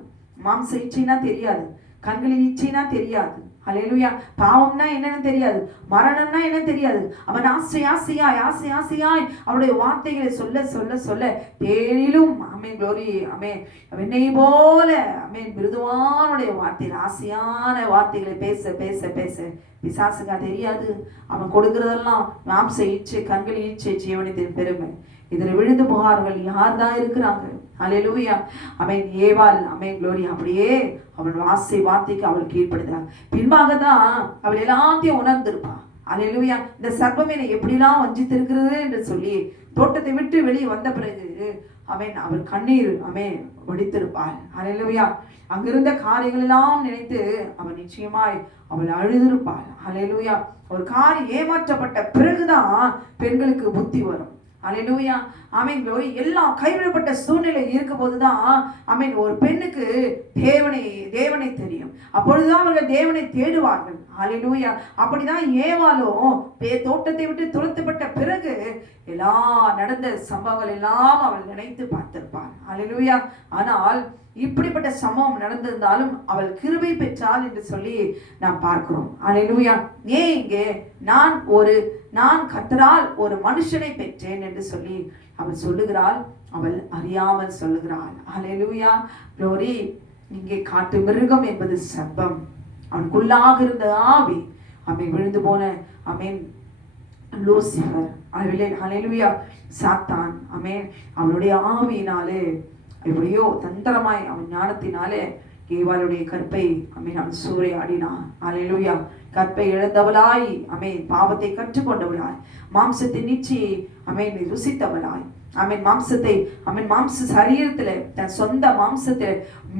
மாம்ச இச்சைனா தெரியாது, கண்களின் இச்சைனா தெரியாது, அல்லேலூயா, பாவம்னா என்னன்னு தெரியாது, மரணம்னா என்ன தெரியாது. அவன் ஆசையாய் அவருடைய வார்த்தைகளை சொல்ல சொல்ல சொல்ல தேனிலும், ஆமென், க்ளோரி, ஆமென், வெண்ணை போல, ஆமென், மிருதுவானுடைய வார்த்தைகள், ஆசையான வார்த்தைகளை பேச பேச பேச பிசாசுக்கா தெரியாது. அவன் கொடுக்கிறதெல்லாம் மாம்ச இச்சை, கண்களின் இச்சை, ஜீவனத்தின் பெருமை. இதில் விழுந்து போகார்கள் யார் தான் இருக்கிறாங்க? அல்லேலூயா. அவன் ஏவாள், ஆமென், க்ளோரி, அப்படியே அவன் வார்த்தைக்கு அவள் கீழ்ப்படுகிறாள். பின்பாக தான் அவள் எல்லாத்தையும் உணர்ந்திருப்பாள். அல்லேலூயா. இந்த சர்ப்பம் என்னை எப்படிலாம் வஞ்சித்திருக்கிறது என்று சொல்லி தோட்டத்தை விட்டு வெளியே வந்த பிறகு அவள் கண்ணீர் வடித்திருப்பாள். அல்லேலூயா. அங்கிருந்த காரியங்கள் எல்லாம் நினைத்து அவள் நிச்சயமாய் அவள் அழுதிருப்பாள். அல்லேலூயா. ஒரு காரியம் ஏமாற்றப்பட்ட பிறகுதான் பெண்களுக்கு புத்தி வரும். அல்லேலூயா. ஆமென், க்ளோரி. எல்லாம் கைவிடப்பட்ட சூழ்நிலை இருக்கும் போதுதான், ஆமென், ஒரு பெண்ணுக்கு தேவனை தெரியும். அப்பொழுதுதான் அவர்கள் தேவனை தேடுவார்கள். அல்லேலூயா. அப்படிதான் ஏவாளும் தோட்டத்தை விட்டு துரத்தப்பட்ட பிறகு எல்லா நடந்த சம்பவங்கள் எல்லாம் அவள் நினைத்து பார்த்திருப்பாள். அல்லேலூயா. ஆனால் இப்படிப்பட்ட சம்பவம் நடந்திருந்தாலும் அவள் கிருபை பெற்றாள் என்று சொல்லி நாம் பார்க்கிறோம். அல்லேலூயா. ஏன் இங்கே நான் கர்த்தரால் ஒரு மனுஷனை பெற்றேன் என்று சொல்லி அவள் சொல்லுகிறாள். அவள் அறியாமல் சொல்லுகிறாள். அல்லேலூயா. க்ளோரி. இங்கே காட்டு மிருகம் என்பது சர்ப்பம், அவனுக்குள்ளாக இருந்த ஆவி, அவன் விழுந்து போன, ஆமென், லூசிபர், அல்லேலூயா, சாத்தான், ஆமென், அவனுடைய ஆவியினாலே எப்படியோ தந்திரமாய் அவன் ஞானத்தினாலே ஏவாளுடைய கற்பை, ஆமென், அவன் சூறையாடினான். அல்லேலூயா. கற்பை இழந்தவளாய், ஆமென், பாவத்தை கற்றுக்கொண்டவளாய், மாம்சத்தின் நிச்சயை, ஆமென், ருசித்தவளாய், ஆமென், மாம்சத்தை, ஆமென், மாம்ச சரீரத்துல, தன் சொந்த மாம்சத்துல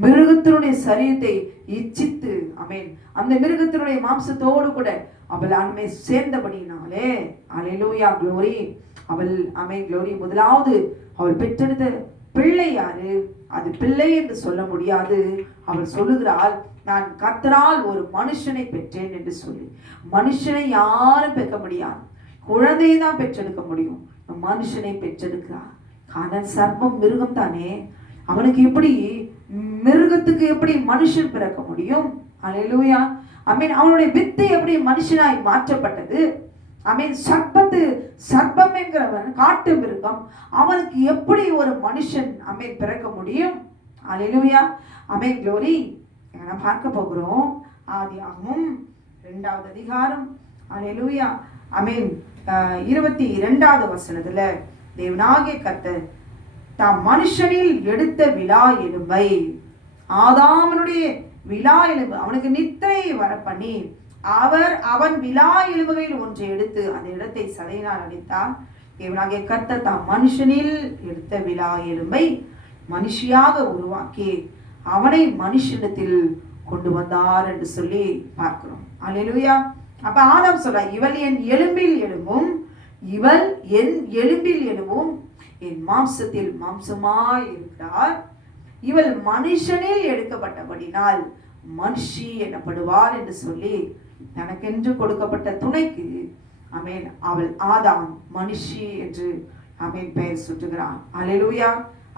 மிருகத்தினுடைய சரீரத்தை இச்சித்து, ஆமென், அந்த மிருகத்தினுடைய மாம்சத்தோடு கூட அவள் ஆண்மை சேர்ந்தபடினாலே, அல்லேலூயா, க்ளோரி, அவள், ஆமென், க்ளோரி, முதலாவது அவள் பெற்றெடுத்த பிள்ளை யாரு? அது பிள்ளை என்று சொல்ல முடியாது. அவள் சொல்லுகிறாள், நான் கர்த்தரால் ஒரு மனுஷனை பெற்றேன் என்று சொல்லி. மனுஷனை யாரும் பெற்க முடியாது, குழந்தையை தான் பெற்றெடுக்க முடியும். மனுஷனை பெற்றெடுக்கிறார். காரணம் சர்ப்பம் மிருகம் தானே, அவனுக்கு எப்படி மிருகத்துக்கு எப்படி மனுஷன் பிறக்க முடியும்? அல்லேலூயா. ஆமென். அவனுடைய வித்து எப்படி மனுஷனாய் மாற்றப்பட்டது? ஆமென். சர்ப்பம் என்கிறவன் காட்டு மிருகம், அவனுக்கு எப்படி ஒரு மனுஷன் ஆமென் பிறக்க முடியும்? அல்லேலூயா. ஆமென். க்ளோரி. நாம் பார்க்க போகிறோம் ஆதியாகமம் 2வது அதிகாரம். அல்லேலூயா. ஆமென். 22வது வசனத்துல தேவனாகிய கர்த்தர் தாம் மனுஷனில் எடுத்த விலா எலும்பை, ஆதாமனுடைய விலா எலும்பு, அவனுக்கு நித்திரை வர பண்ணி அவன் விலா எலும்புகளில் ஒன்றை எடுத்து அந்த இடத்தை சதையினால் அடித்தார். தேவனாகிய கர்த்தர் தாம் மனுஷனில் எடுத்த விலா எலும்பை மனுஷியாக உருவாக்கி அவனை மனுஷனிடத்தில் கொண்டு வந்தார் என்று சொல்லி பார்க்கிறோம். அல்லேலூயா. அப்ப ஆதாம் சொல்ற, இவள் என் எலும்பில் எலும்பும், இவள் என் எலும்பில் எலும்பும், என் மாம்சத்தில் மாம்சமாய் இருக்கிறார். இவள் மனுஷனில் எடுக்கப்பட்டபடினால் மனுஷி எனப்படுவார் என்று சொல்லி தனக்கென்று கொடுக்கப்பட்ட துணைக்கு ஆமென் அவள் ஆதாம் மனுஷி என்று ஆமென் பெயர் சுட்டுகிறான். அல்லேலூயா.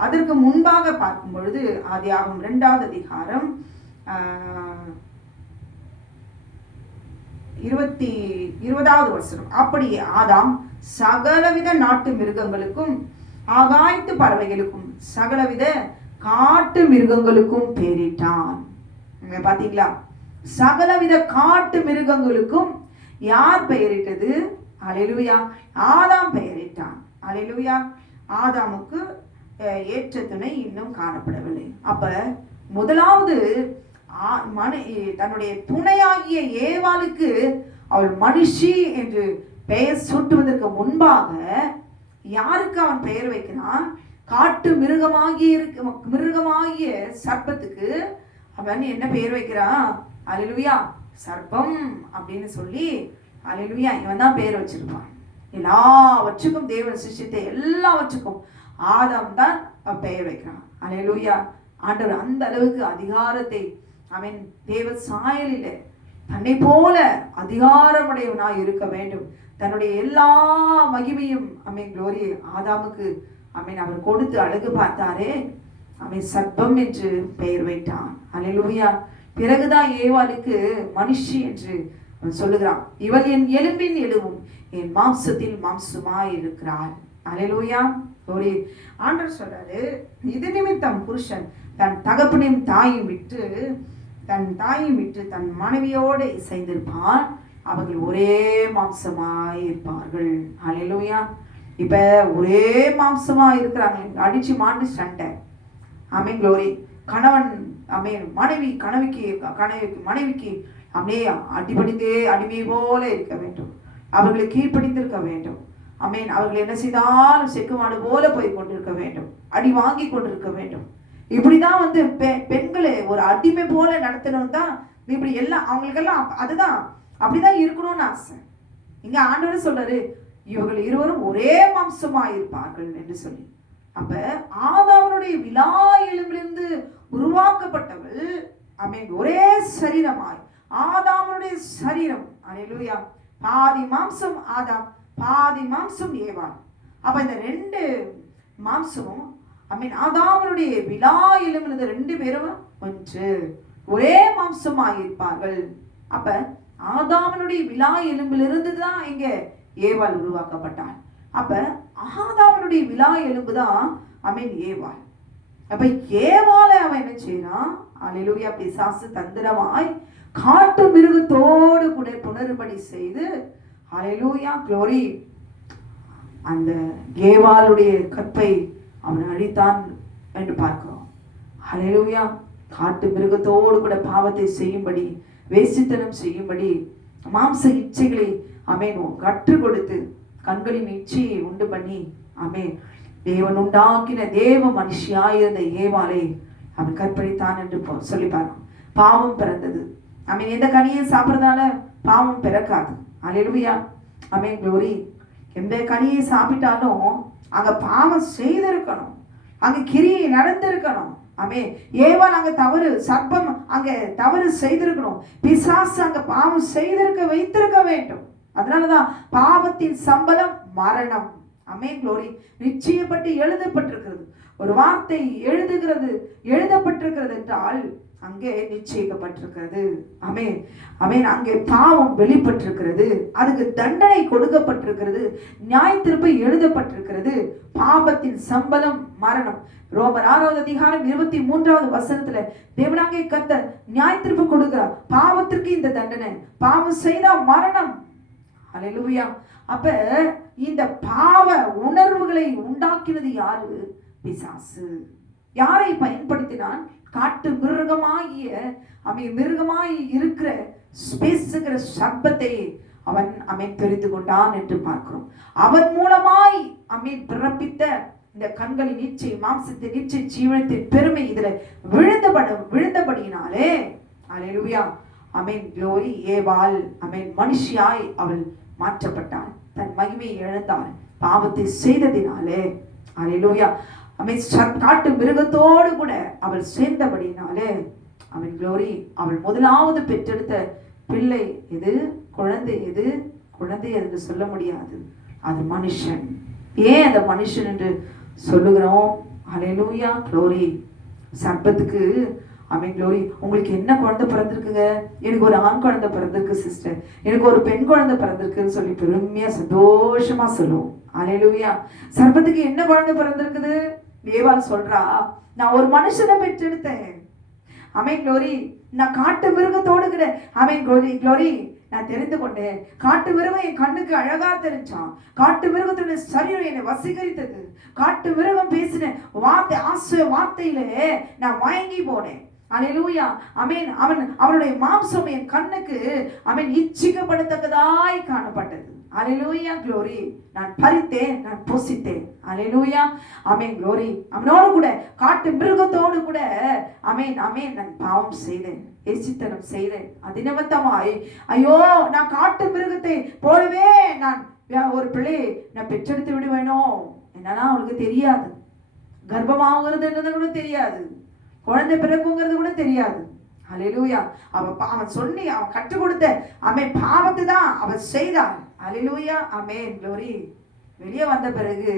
அதற்கு முன்பாக பார்க்கும் பொழுது ஆதியாகமம் 2வது அதிகாரம் 20வது வசனம். அப்படியே ஆதாம் சகலவித நாட்டு மிருகங்களுக்கும் ஆகாயத்து பறவைகளுக்கும் சகலவித காட்டு மிருகங்களுக்கும் பெயரிட்டான். பாத்தீங்களா? சகலவித காட்டு மிருகங்களுக்கும் யார் பெயரிட்டது? அல்லேலூயா. ஆதாம் பெயரிட்டான். அல்லேலூயா. ஆதாமுக்கு ஏற்ற துணை இன்னும் காணப்படவில்லை. அப்ப முதலாவது தன்னுடைய துணையாகிய ஏவாளுக்கு அவள் மனுஷி என்று பெயர் சூட்டுவதற்கு முன்பாக யாருக்கு அவன் பெயர் வைக்கிறான்? காட்டு மிருகமாகிய சர்ப்பத்துக்கு அவன் என்ன பெயர் வைக்கிறான்? அல்லேலூயா. சர்ப்பம் அப்படின்னு சொல்லி அல்லேலூயா இவன் தான் பெயர் வச்சிருப்பான். எல்லாவற்றுக்கும் தேவன் சிருஷ்டித்த எல்லாவற்றுக்கும் ஆதாம் தான் பெயர் வைக்கிறான். அல்லேலூயா. ஆண்டவர் அந்த அளவுக்கு அதிகாரத்தை அவன் தேவ சாயலில தன்னை போல அதிகாரமுடையவனாய் இருக்க வேண்டும். தன்னுடைய எல்லா மகிமையும் அமீன் க்ளோரி ஆதாமுக்கு அமீன் அவர் கொடுத்து அழகு பார்த்தாரே, அவன் சர்ப்பம் என்று பெயர் வைத்தான். அல்லேலூயா. பிறகுதான் ஏவாளுக்கு மனுஷி என்று சொல்லுகிறான். இவள் என் எலும்பின் எலும்பும் என் மாம்சத்தில் மாம்சமாய் இருக்கிறாள். அல்லேலூயா. ஒரு ஆண்டவர் சொல்றாரு, இது நிமித்தம் புருஷன் தன் தகப்பனையும் தாயும் விட்டு தன் மனைவியோடு இசைந்திருப்பான், அவர்கள் ஒரே மாம்சமாய் இருப்பார்கள். அல்லேலூயா. இப்ப ஒரே மாம்சமா இருக்கிறாங்க. அடிச்சு மாண்டு சண்டை. ஆமென் க்ளோரி. கணவன் ஆமென் மனைவிக்கு அப்படியே அடிபடிந்தே அடிமை போல இருக்க வேண்டும். அவர்களை கீழ்ப்படிந்திருக்க வேண்டும். ஆமென். அவர்கள் என்ன செய்தாலும் செக்குமாடு போல போய் கொண்டிருக்க வேண்டும். அடி வாங்கி கொண்டிருக்க வேண்டும். இப்படிதான் பெண்களை ஒரு அடிமை போல நடத்தணும் தான். இப்படி எல்லாம் அவங்களுக்கெல்லாம் அதுதான் அப்படிதான் இருக்கணும்னு ஆசை. இங்க ஆண்டவர் சொல்றாரு, இவர்கள் இருவரும் ஒரே மாம்சமாய் இருப்பார்கள் என்று சொல்லி. அப்ப ஆதாமனுடைய விலா எலும்பிலிருந்து உருவாக்கப்பட்டவள் ஆமென் ஒரே சரீரமாய் ஆதாமனுடைய சரீரம். அல்லேலூயா. பாதி மாம்சம் ஆதாம், பாதி மாம்சம் ஏவாள். அப்ப இந்த 2 மாம்சமும் ஆமென் ஆதாமனுடைய விலா எலும்பிலிருந்து 2 பேரும் ஒரே மாம்சமாய் இருப்பார்கள். அப்ப ஆதாமனுடைய விலா எலும்பிலிருந்து தான் இங்க ஏவாள் உருவாக்கப்பட்டாள். அப்ப ஆதாமனுடைய விலா எலும்பு தான் ஆமென் ஏவாள். அப்ப ஏவாளை அவன் என்ன செய்யறான்? அல்லேலூயா. பிசாசு தந்திரமாய் காட்டு மிருகத்தோடு கூட புணர்படி செய்து அல்லேலூயா க்ளோரி அந்த ஏவாளுடைய கற்பை அவன் அழித்தான் என்று பார்க்கிறோம். அல்லேலூயா. காட்டு மிருகத்தோடு கூட பாவத்தை செய்யும்படி, வேசித்தனம் செய்யும்படி, மாம்ச இச்சைகளை ஆமென் கற்றுக் கொடுத்து கண்களின் இச்சையை உண்டு பண்ணி ஆமென் தேவன் உண்டாக்கின தேவ மனுஷியாயிருந்த ஏவாளை அவன் கற்பழித்தான் என்று சொல்லி பார்க்கணும். பாவம் பிறந்தது. ஆமென். எந்த கனியை சாப்பிட்றதால பாவம் பிறக்காது. அல்லேலூயா. ஆமென் க்ளோரி. எந்த கனியை சாப்பிட்டாலும் அங்க பாவம் செய்திருக்கணும். அங்க கிரியை நடந்திருக்கணும். ஆமே, ஏவாள் அங்க தவறு, சர்ப்பம் அங்க தவறு செய்திருக்கணும், பிசாசு அங்க பாவம் செய்திருக்க வைத்திருக்க வேண்டும். அதனாலதான் பாவத்தின் சம்பளம் மரணம். ஆமே, க்ளோரி. நிச்சயப்பட்டு எழுதப்பட்டிருக்கிறது. ஒரு வார்த்தை எழுதப்பட்டிருக்கிறது என்றால் அங்கே நிச்சயிக்கப்பட்டிருக்கிறது. ஆமென், ஆமென். அங்கே பாவம் வெளிப்பட்டிருக்கிறது, அதுக்கு தண்டனை கொடுக்கப்பட்டிருக்கிறது, நியாய தீர்ப்பு எழுதப்பட்டிருக்கிறது. பாவத்தின் சம்பளம் மரணம். ரோமர் 6வது அதிகாரம் 23வது வசனத்துல தேவனாகிய கர்த்தர் நியாய தீர்ப்பு கொடுக்கிறார். பாவத்திற்கு இந்த தண்டனை, பாவம் செய்தா மரணம். ஹல்லேலூயா. அப்ப இந்த பாவ உணர்வுகளை உண்டாக்கினது யாரு? பிசாசு. யாரை பயன்படுத்தினான்? காட்டு மிருகமாய் இருக்கிற பேசுகிற சர்ப்பத்தை அவன் தெரிந்து கொண்டான் என்று பார்க்கிறோம். அவன் மூலமாய் பிறப்பித்த இந்த கண்களின் இச்சை, மாம்சத்தின் இச்சை, ஜீவனத்தின் பெருமை இதுல விழுந்தபடியினாலே அல்லேலூயா, ஆமென், க்ளோரி, ஏவாள் மனுஷியாய் அவள் மாற்றப்பட்டாள். தன் மகிமையை இழந்தாள் பாவத்தை செய்ததினாலே. அல்லேலூயா. காட்டு மிருகத்தோடு கூட அவள் சேர்ந்தபடினாலே அவன் க்ளோரி, அவள் முதலாவது பெற்றெடுத்த பிள்ளை எது, குழந்தை எது? குழந்தை என்று சொல்ல முடியாது, அது மனுஷன். ஏன் அந்த மனுஷன் என்று சொல்லுகிறோம்? ஹல்லேலூயா, க்ளோரி. சர்ப்பத்துக்கு க்ளோரி, உங்களுக்கு என்ன குழந்தை பிறந்திருக்குங்க? எனக்கு ஒரு ஆண் குழந்தை பிறந்திருக்கு சிஸ்டர், எனக்கு ஒரு பெண் குழந்தை பிறந்திருக்குன்னு சொல்லி பெருமையா சந்தோஷமா சொல்லுவோம். ஹல்லேலூயா. சர்ப்பத்துக்கு என்ன குழந்தை பிறந்திருக்குது? ஏவாள் சொல்றா, நான் ஒரு மனுஷனை பெற்றெடுத்தேன். ஆமென், க்ளோரி. நான் காட்டு மிருகத்தோடு கூட க்ளோரி நான் தெரிந்து கொண்டேன். காட்டு மிருகம் என் கண்ணுக்கு அழகா தெரிஞ்சான். காட்டு மிருகத்தோட சரீரம் என்னை வசீகரித்தது. காட்டு மிருகம் பேசின வார்த்தையிலே நான் மயங்கி போனேன். அல்லேலூயா. ஆமென். அவனுடைய மாம்சம் என் கண்ணுக்கு இச்சிக்கப்படத்தக்கதாய் காணப்பட்டது. அல்லேலூயா, க்ளோரி. நான் பறித்தேன், நான் போசித்தேன். அல்லேலூயா, ஆமென், க்ளோரி. அவனோடு கூட காட்டு மிருகத்தோடு கூட நான் பாவம் செய்தேன், எரிச்சித்தனம் செய்தேன். அது நிமித்தமாய் ஐயோ, நான் காட்டு மிருகத்தை போலவே நான் ஒரு பிள்ளை நான் பெற்றெடுத்து விடுவேனோ. என்னன்னா அவளுக்கு தெரியாது, கர்ப்பமாகிறது கூட தெரியாது, குழந்தை பிறக்குங்கிறது கூட தெரியாது. அல்லேலூயா. அவன் சொல்லி அவன் கற்றுக் கொடுத்த பாவத்தை தான் அவன் செய்தான். அல்லேலூயா, ஆமென், க்ளோரி. வெளியே வந்த பிறகு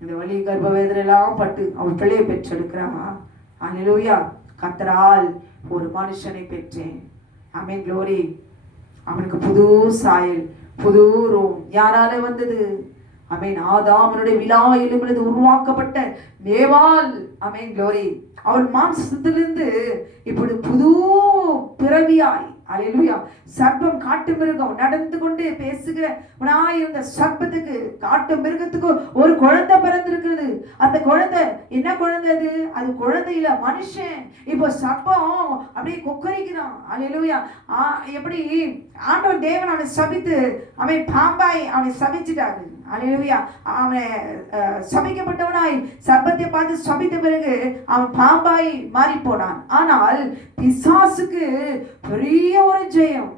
இந்த வலி கர்ப்ப வேதனை எல்லாம் பட்டு அவன் பிள்ளையை பெற்றெடுக்கிறான். அல்லேலூயா. கர்த்தரால் ஒரு மனுஷனை பெற்றேன். ஆமென், க்ளோரி. அவனுக்கு புது சாயல், புது ரூம். யாரால வந்தது? ஆதாமனுடைய விலா எலும்பிலிருந்து உருவாக்கப்பட்ட ஏவாள். ஆமென், க்ளோரி. அவள் மாம்சத்திலிருந்து இப்படி புது பிறவியாய். அல்லேலூயா. சர்ப்பம், காட்டு மிருகம் நடந்து கொண்டு பேசுகிற இருந்த சர்ப்பத்துக்கு, காட்டு மிருகத்துக்கு ஒரு குழந்தை பிறந்திருக்கிறது. அந்த குழந்தை என்ன குழந்தை? அது குழந்தை இல்ல, மனுஷன். இப்போ சர்ப்பம் அப்படியே கொக்கரிக்கிறான். அல்லேலூயா. எப்படி ஆண்டவர் தேவன் அவனை சபித்து பாம்பாய் அவனை சபிச்சுட்டாரு. அல்லேலூயா. அவனை சபிக்கப்பட்டவனாய் சர்ப்பத்தை பார்த்து சபித்த பிறகு அவன் பாம்பாய் மாறி போனான். ஆனால் பிசாசுக்கு பெரிய ஒரு ஜெயம்.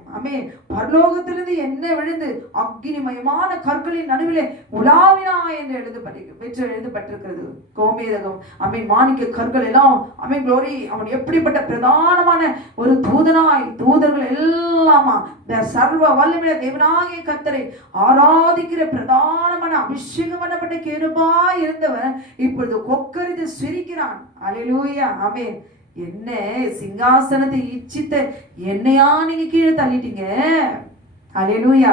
பரலோகத்திலிருந்து என்ன விழுந்து அக்னிமயமான கற்களின் நடுவிலே உலாவினா என்று எழுதப்பட்டிருக்கிறது. கோமேதகம் மாணிக்க கற்கள் எல்லாம் க்ளோரி. அவன் எப்படிப்பட்ட பிரதானமான ஒரு தூதனாய், தூதர்கள் எல்லாமா சர்வ வல்லமையுள்ள தேவனாகிய கர்த்தரை ஆராதிக்கிற பிரதானமான அபிஷேகம் பண்ணப்பட்ட கேருபாய் இருந்தவன் இப்பொழுது கொக்கரித்து சிரிக்கிறான். அல்லேலூயா, ஆமென். என்ன சிங்காசனத்தை இச்சித்த என்னையா நீங்க கீழே தள்ளிட்டீங்க? அல்லேலூயா.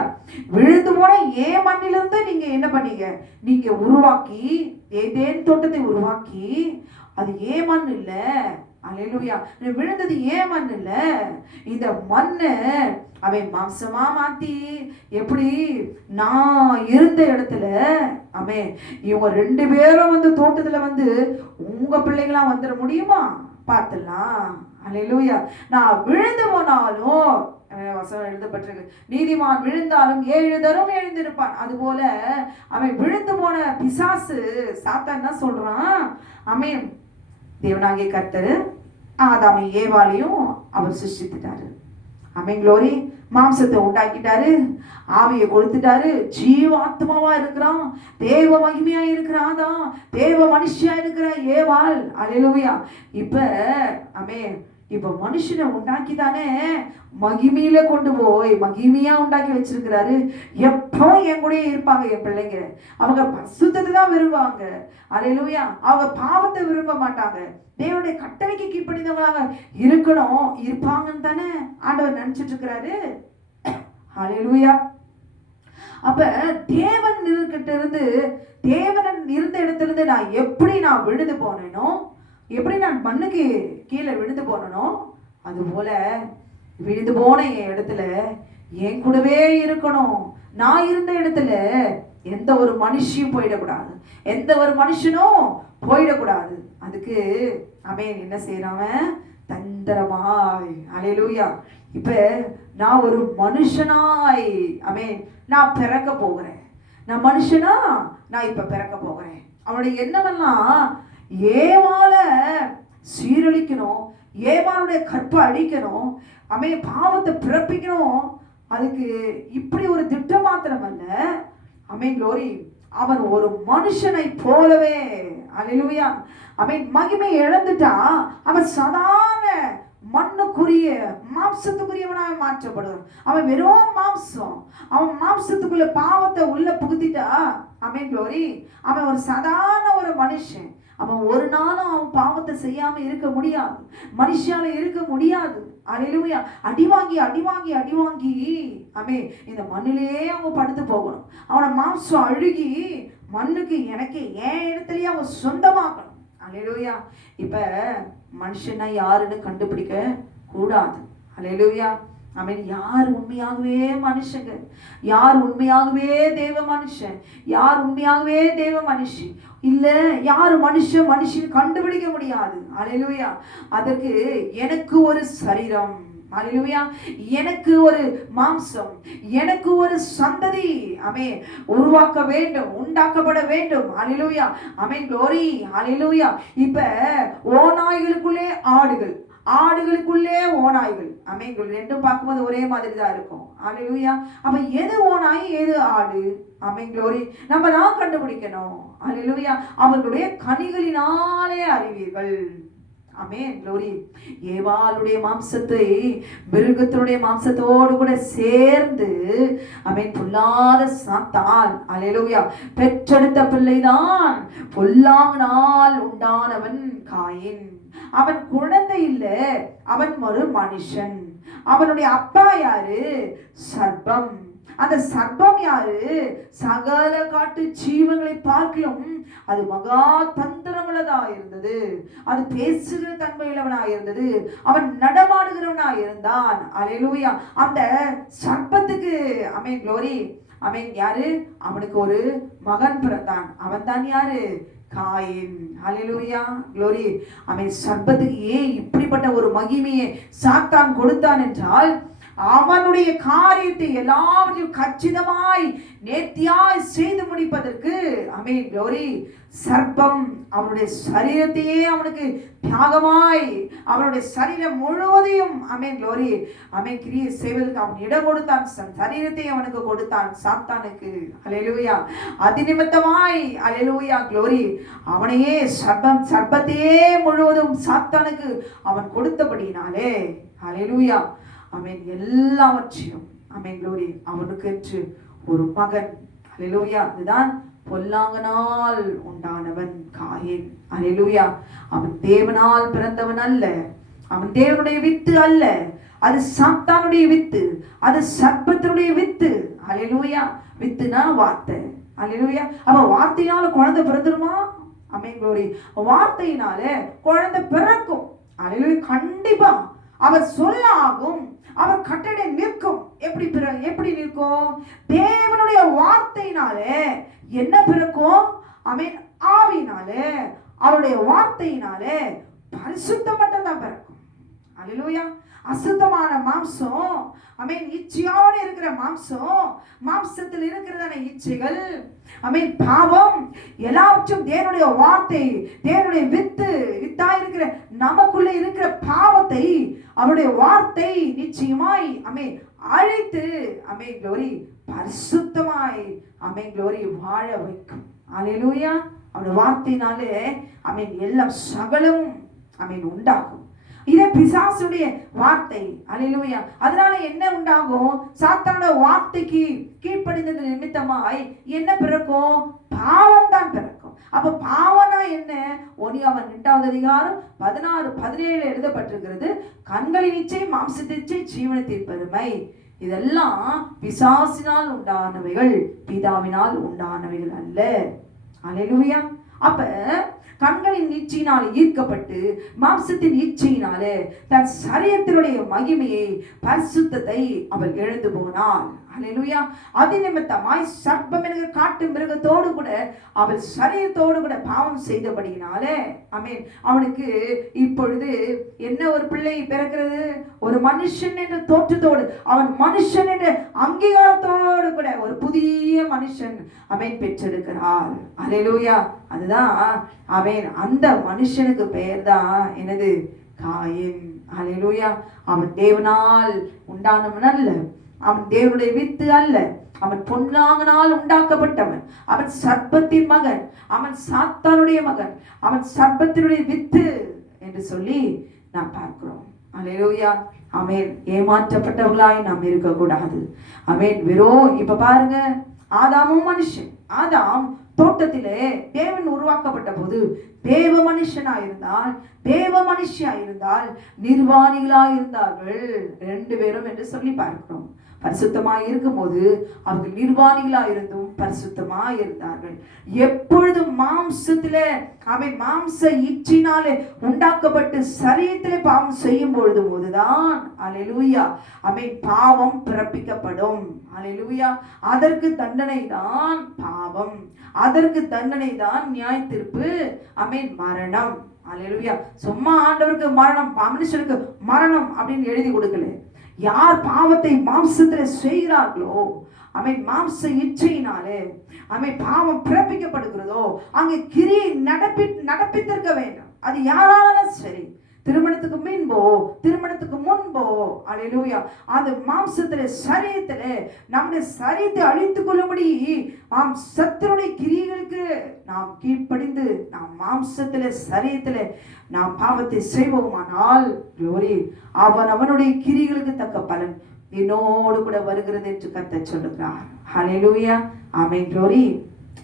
விழுந்து போன ஏன் மண்ணிலிருந்து நீங்க என்ன பண்ணீங்க? நீங்க உருவாக்கி, ஏதேன் தோட்டத்தை உருவாக்கி, அது ஏன் மண் இல்ல. அல்லேலூயா. விழுந்தது ஏன் மண் இல்ல, இந்த மண்ணு மாம்சமா மாத்தி எப்படி நான் இருந்த இடத்துல இவங்க 2 பேரும் வந்து தோட்டத்துல வந்து உங்க பிள்ளைகளா வந்துட முடியுமா? பார்த்துலாம். அல்லேலூயா. நான் விழுந்து போனாலும் வசனம் எழுதப்பட்டிருக்கு, நீதிமான் விழுந்தாலும் 7 தரம் எழுந்திருப்பான். அதுபோல அவன் விழுந்து போன பிசாசு சாத்தான் என்ன சொல்றான்? தேவனாகிய கர்த்தர் ஆதாமை ஏவாளையும் அவர் சிருஷ்டித்துட்டாரு. ஆமென் க்ளோரி. மாம்சத்தை உண்டாக்கிட்டாரு, ஆவியை கொடுத்துட்டாரு, ஜீவாத்மாவா இருக்கிறான், தேவ மகிமையா இருக்கிறாதான், தேவ மனுஷியா இருக்கிற ஏவாள். அல்லேலூயா. இப்ப ஆமென், இப்ப மனுஷனை உண்டாக்கி தானே மகிமையில கொண்டு போய் மகிமையா உண்டாக்கி வச்சிருக்கிறாரு. எப்போ என் கூட இருப்பாங்க என் பிள்ளைங்க. அவங்க பரிசுத்தத்தை தான் விரும்புவாங்க. அல்லேலூயா. அவங்க பாவத்தை விரும்ப மாட்டாங்க. தேவனுடைய கட்டளைக்கு கீழ்ப்படிந்தவங்களாக இருக்கணும், இருப்பாங்கன்னு தானே ஆண்டவர் நினைச்சிட்டு இருக்கிறாரு. அல்லேலூயா. அப்ப தேவன் கிட்ட இருந்து, தேவன் இருந்த இடத்துல இருந்து நான் எப்படி விழுந்து போனேனோ, எப்படி நான் மண்ணுக்கு கீழே விழுந்து போனனோ, அது போல விழுந்து போன என் இடத்துல என் கூடவே இருக்கணும். நான் இருந்த இடத்துல எந்த ஒரு மனுஷியும் போயிடக்கூடாது, எந்த ஒரு மனுஷனும் போயிடக்கூடாது. அதுக்கு அவன் என்ன செய்யறான்? தந்திரமாய். அல்லேலூயா. இப்ப நான் ஒரு மனுஷனாய் அவன் நான் பிறக்க போகிறேன். நான் மனுஷனா நான் இப்ப பிறக்க போகிறேன். அவனுடைய எண்ணமெல்லாம் ஏவாள சீரழிக்கணும், ஏவாளுடைய கற்பை அழிக்கணும், அவன் பாவத்தை பிறப்பிக்கணும். அதுக்கு இப்படி ஒரு திட்டம் மாத்திரம் அல்ல. ஆமென் க்ளோரி. அவன் ஒரு மனுஷனை போலவே, அல்லேலூயா, அவன் மகிமை இழந்துட்டா அவன் சாதாரண மண்ணுக்குரிய மாம்சத்துக்குரியவனாக மாற்றப்படுவான். அவன் வெறும் மாம்சம். அவன் மாம்சத்துக்குள்ள பாவத்தை உள்ள புகுத்திட்டா ஆமென் க்ளோரி, அவன் ஒரு சாதாரண ஒரு மனுஷன். அவன் ஒரு நாளும் அவன் பாவத்தை செய்யாம இருக்க முடியாது, மனுஷால இருக்க முடியாது. அல்லேலூயா. அடிவாங்கி அடிவாங்கி அடிவாங்கி அவன் இந்த மண்ணிலேயே அவங்க படுத்து போகணும். அவனை மாம்சம் அழுகி மண்ணுக்கு எனக்கு என் இடத்துலயே அவன் சொந்தமாக்கணும். அல்லேலூயா. இப்ப மனுஷனா யாருன்னு கண்டுபிடிக்க கூடாது. அல்லேலூயா. ஆமென். யார் உண்மையாகவே மனுஷங்க, யார் உண்மையாகவே தேவ மனுஷன், யார் உண்மையாகவே தேவ மனுஷி இல்ல, யார் மனுஷன் கண்டுபிடிக்க முடியாது. அல்லேலூயா. அதற்கு எனக்கு ஒரு சரீரம், அல்லேலூயா, எனக்கு ஒரு மாம்சம், எனக்கு ஒரு சந்ததி ஆமென் உருவாக்க வேண்டும், உண்டாக்கப்பட வேண்டும். அல்லேலூயா. ஆமென் க்ளோரி. அல்லேலூயா. இப்ப ஓநாய்களுக்குள்ளே ஆடுகள், ஆடுகளுக்குள்ளே ஓநாய்கள். ஆமென். ரெண்டும் பார்க்கும்போது ஒரே மாதிரி தான் இருக்கும். அல்லேலூயா. அப்ப எது ஓநாய் எது ஆடு? ஆமென் க்ளோரி. நம்ம தான் கண்டுபிடிக்கணும். அல்லேலூயா. அவர்களுடைய கனிகளினாலே அறிவீர்கள். ஆமென் க்ளோரி. ஏவாளுடைய மாம்சத்தை மிருகத்தினுடைய மாம்சத்தோடு கூட சேர்ந்து ஆமென் பொல்லாத சாத்தான் அல்லேலூயா பெற்றெடுத்த பிள்ளைதான் பொல்லாங்கனால் உண்டானவன் காயின். அவன் குழந்தை இல்ல, அவன் ஒரு மனுஷன். அவனுடைய அப்பா யாரு? சர்ப்பம். அந்த சர்ப்பம் யாரு? சகல காட்டு ஜீவங்களை பார்க்கலும் அது மகா தந்திரமுள்ளதா இருந்தது, அது பேசுகிற தன்மையுள்ளவனா இருந்தது, அவன் நடமாடுகிறவனா இருந்தான். அல்லேலூயா. அந்த சர்ப்பத்துக்கு ஆமென் க்ளோரி, அவன் யாரு? அவனுக்கு ஒரு மகன் பிறந்தான். அவன் தான் யாரு? காயின். அல்லேலூயா க்ளோரி. அவன் சர்ப்பத்துக்கு ஏன் இப்படிப்பட்ட ஒரு மகிமையை சாத்தான் கொடுத்தான் என்றால், அவனுடைய காரியத்தை எல்லாவற்றையும் கச்சிதமாய் நேர்த்தியாய் செய்து முடிப்பதற்கு ஆமென் க்ளோரி சர்ப்பம் அவனுடைய சரீரத்தையே அவனுக்கு தியாகமாய் அவனுடைய சரீரம் முழுவதையும் ஆமென் க்ளோரி ஆமென் கிரியை செய்வதற்கு அவன் இடம் கொடுத்தான். சரீரத்தை அவனுக்கு கொடுத்தான் சாத்தானுக்கு. அல்லேலூயா. அதிநிமித்தமாய் அல்லேலூயா க்ளோரி அவனையே சர்ப்பத்தையே முழுவதும் சாத்தானுக்கு அவன் கொடுத்தபடினாலே அல்லேலூயா ஆமென் எல்லாவற்றையும் ஆமென் க்ளோரி அவனுக்கு என்று ஒரு மகன். அல்லேலூயா. அதுதான் பொல்லாங்கனால் உண்டானவன் காயின். அல்லேலூயா. அவன் தேவனால் பிறந்தவன் அல்ல, அவன் தேவனுடைய வித்து அல்ல, அது சாத்தானுடைய வித்து, அது சர்ப்பத்தினுடைய வித்து. அல்லேலூயா. வித்துனா வார்த்தை. அல்லேலூயா. அப்ப வார்த்தையினால குழந்தை பிறந்துருமா? ஆமென் க்ளோரி. வார்த்தையினால குழந்தை பிறக்கும். அல்லேலூயா. கண்டிப்பா அவர் சொல்ல ஆகும், அவர் கட்டளை நிற்கும். எப்படி நிற்கும்? தேவனுடைய வார்த்தையினாலே என்ன பிறக்கும்? ஆமென். ஆவியினாலே, அவருடைய வார்த்தையினாலே பரிசுத்தம் மட்டும் தான் பிறக்கும். அல்லேலூயா. அசுத்தமான மாம்சம் ஆமென் இச்சையோடு இருக்கிற மாம்சம், மாம்சத்தில் இருக்கிறதான இச்சைகள் ஆமென் பாவம் எல்லாவற்றும் தேவனுடைய வார்த்தை, தேவனுடைய வித்தா இருக்கிற நமக்குள்ள இருக்கிற பாவத்தை அவருடைய வார்த்தை நிச்சயமாய் அழைத்து க்ளோரி பரிசுத்தமாய் க்ளோரி வாழ வைக்கும். அல்லேலூயா. அவருடைய வார்த்தையினாலே எல்லாம் சகலமும் உண்டாகும். இதே பிசாசுடைய வார்த்தை. அல்லேலூயா. அதனால என்ன உண்டாகும்? சாத்தானுடைய வார்த்தைக்கு கீழ்ப்படிந்தது நிமித்தமாய் என்ன பிறக்கும்? பாவம் தான் பிறக்கும். அப்ப பாவனா என்ன? ஒனியாவன் 2வது அதிகாரம் 16-17 எழுதப்பட்டிருக்கிறது. கண்களின் இச்சை, மாம்சத்தின் இச்சை, ஜீவனத்தின் பெருமை, இதெல்லாம் பிசாசினால் உண்டானவைகள், பிதாவினால் உண்டானவைகள் அல்ல. அல்லேலூயா. அப்ப கண்களின் இச்சையினால் ஈர்க்கப்பட்டு மாம்சத்தின் இச்சையினாலே தன் சரீரத்தினுடைய மகிமையை, பரிசுத்தத்தை அவள் எழுந்து போனாள். அல்லேலூயா. அது நிமித்தமாய் சர்ப்பம் என்கிற காட்டு மிருகத்தோடு கூட அவள் சரீரத்தோடு கூட பாவம் செய்தபடியினாலே அவனுக்கு இப்பொழுது என்ன ஒரு பிள்ளை பிறக்கிறது? ஒரு மனுஷன் என்ற தோற்றத்தோடு, அவன் மனுஷன் என்ற அங்கீகாரத்தோடு கூட ஒரு புதிய மனுஷன் பெற்றெடுக்கிறாள். அல்லேலூயா. அதுதான் அந்த மனுஷனுக்கு பெயர் தான் என்னது? காயின். அல்லேலூயா. அவன் தேவனால் உண்டானவன் அல்ல, அவன் தேவனுடைய வித்து அல்ல, அவன் பொன்னாங்கனால் உண்டாக்கப்பட்டவன். அவன் சர்ப்பத்தின் மகன், அவன் சாத்தானுடைய மகன், அவன் சர்ப்பத்தினுடைய வித்து என்று சொல்லி நாம் பார்க்கிறோம். அல்லேலூயா. ஏமாற்றப்பட்டவர்களாய் நாம் இருக்கக்கூடாது. வெறும் இப்ப பாருங்க, ஆதாமும் மனுஷன். ஆதாம் தோட்டத்திலே தேவன் உருவாக்கப்பட்ட போது தேவ மனுஷனாயிருந்தால், தேவ மனுஷியாயிருந்தால், நிர்வாணிகளாயிருந்தார்கள் 2 பேரும் என்று சொல்லி பார்க்கிறோம். பரிசுத்தமாய் இருக்கும் போது அவர்கள் நிர்வாணிகளாயிருந்தும் பரிசுத்தமாய் இருந்தார்கள். எப்பொழுதும் மாம்சத்திலே மாம்ச இச்சினாலே உண்டாக்கப்பட்டு சரீரத்திலே பாவம் செய்யும் பொழுது போதுதான் அல்லேலூயா பாவம் பிறப்பிக்கப்படும். அல்லேலூயா. அதற்கு தண்டனை தான் பாவம், அதற்கு தண்டனை தான் நியாய தீர்ப்பு, மரணம். அல்லேலூயா. சும்மா ஆண்டவருக்கு மரணம், மனுஷனுக்கு மரணம் அப்படின்னு எழுதி கொடுக்கல. யார் பாவத்தை மாம்சத்திலே செய்கிறார்களோ, மாம்ச இச்சையினாலே பாவம் பிறப்பிக்கப்படுகிறதோ, அங்கே கிரியை நடப்பித்திருக்க வேண்டும். அது யாராலும் சரி, திருமணத்துக்கு முன்போ திருமணத்துக்கு முன்போ. அல்லேலூயா. அது மாம்சத்திலே, சரீரத்திலே நம்முடைய சரீரத்தை அழித்துக் கொள்ளும்படி சத்துருடைய கிரியைகளுக்கு நாம் கீழ்ப்படிந்து நாம் மாம்சத்திலே, சரீரத்திலே நாம் பாவத்தை செய்வோமானால் க்ளோரி, அவனுடைய கிரியைகளுக்கு தக்க பலன் என்னோடு கூட வருகிறது என்று கர்த்தர் சொல்லுகிறார். ஹல்லேலூயா. ஆமென். க்ளோரி.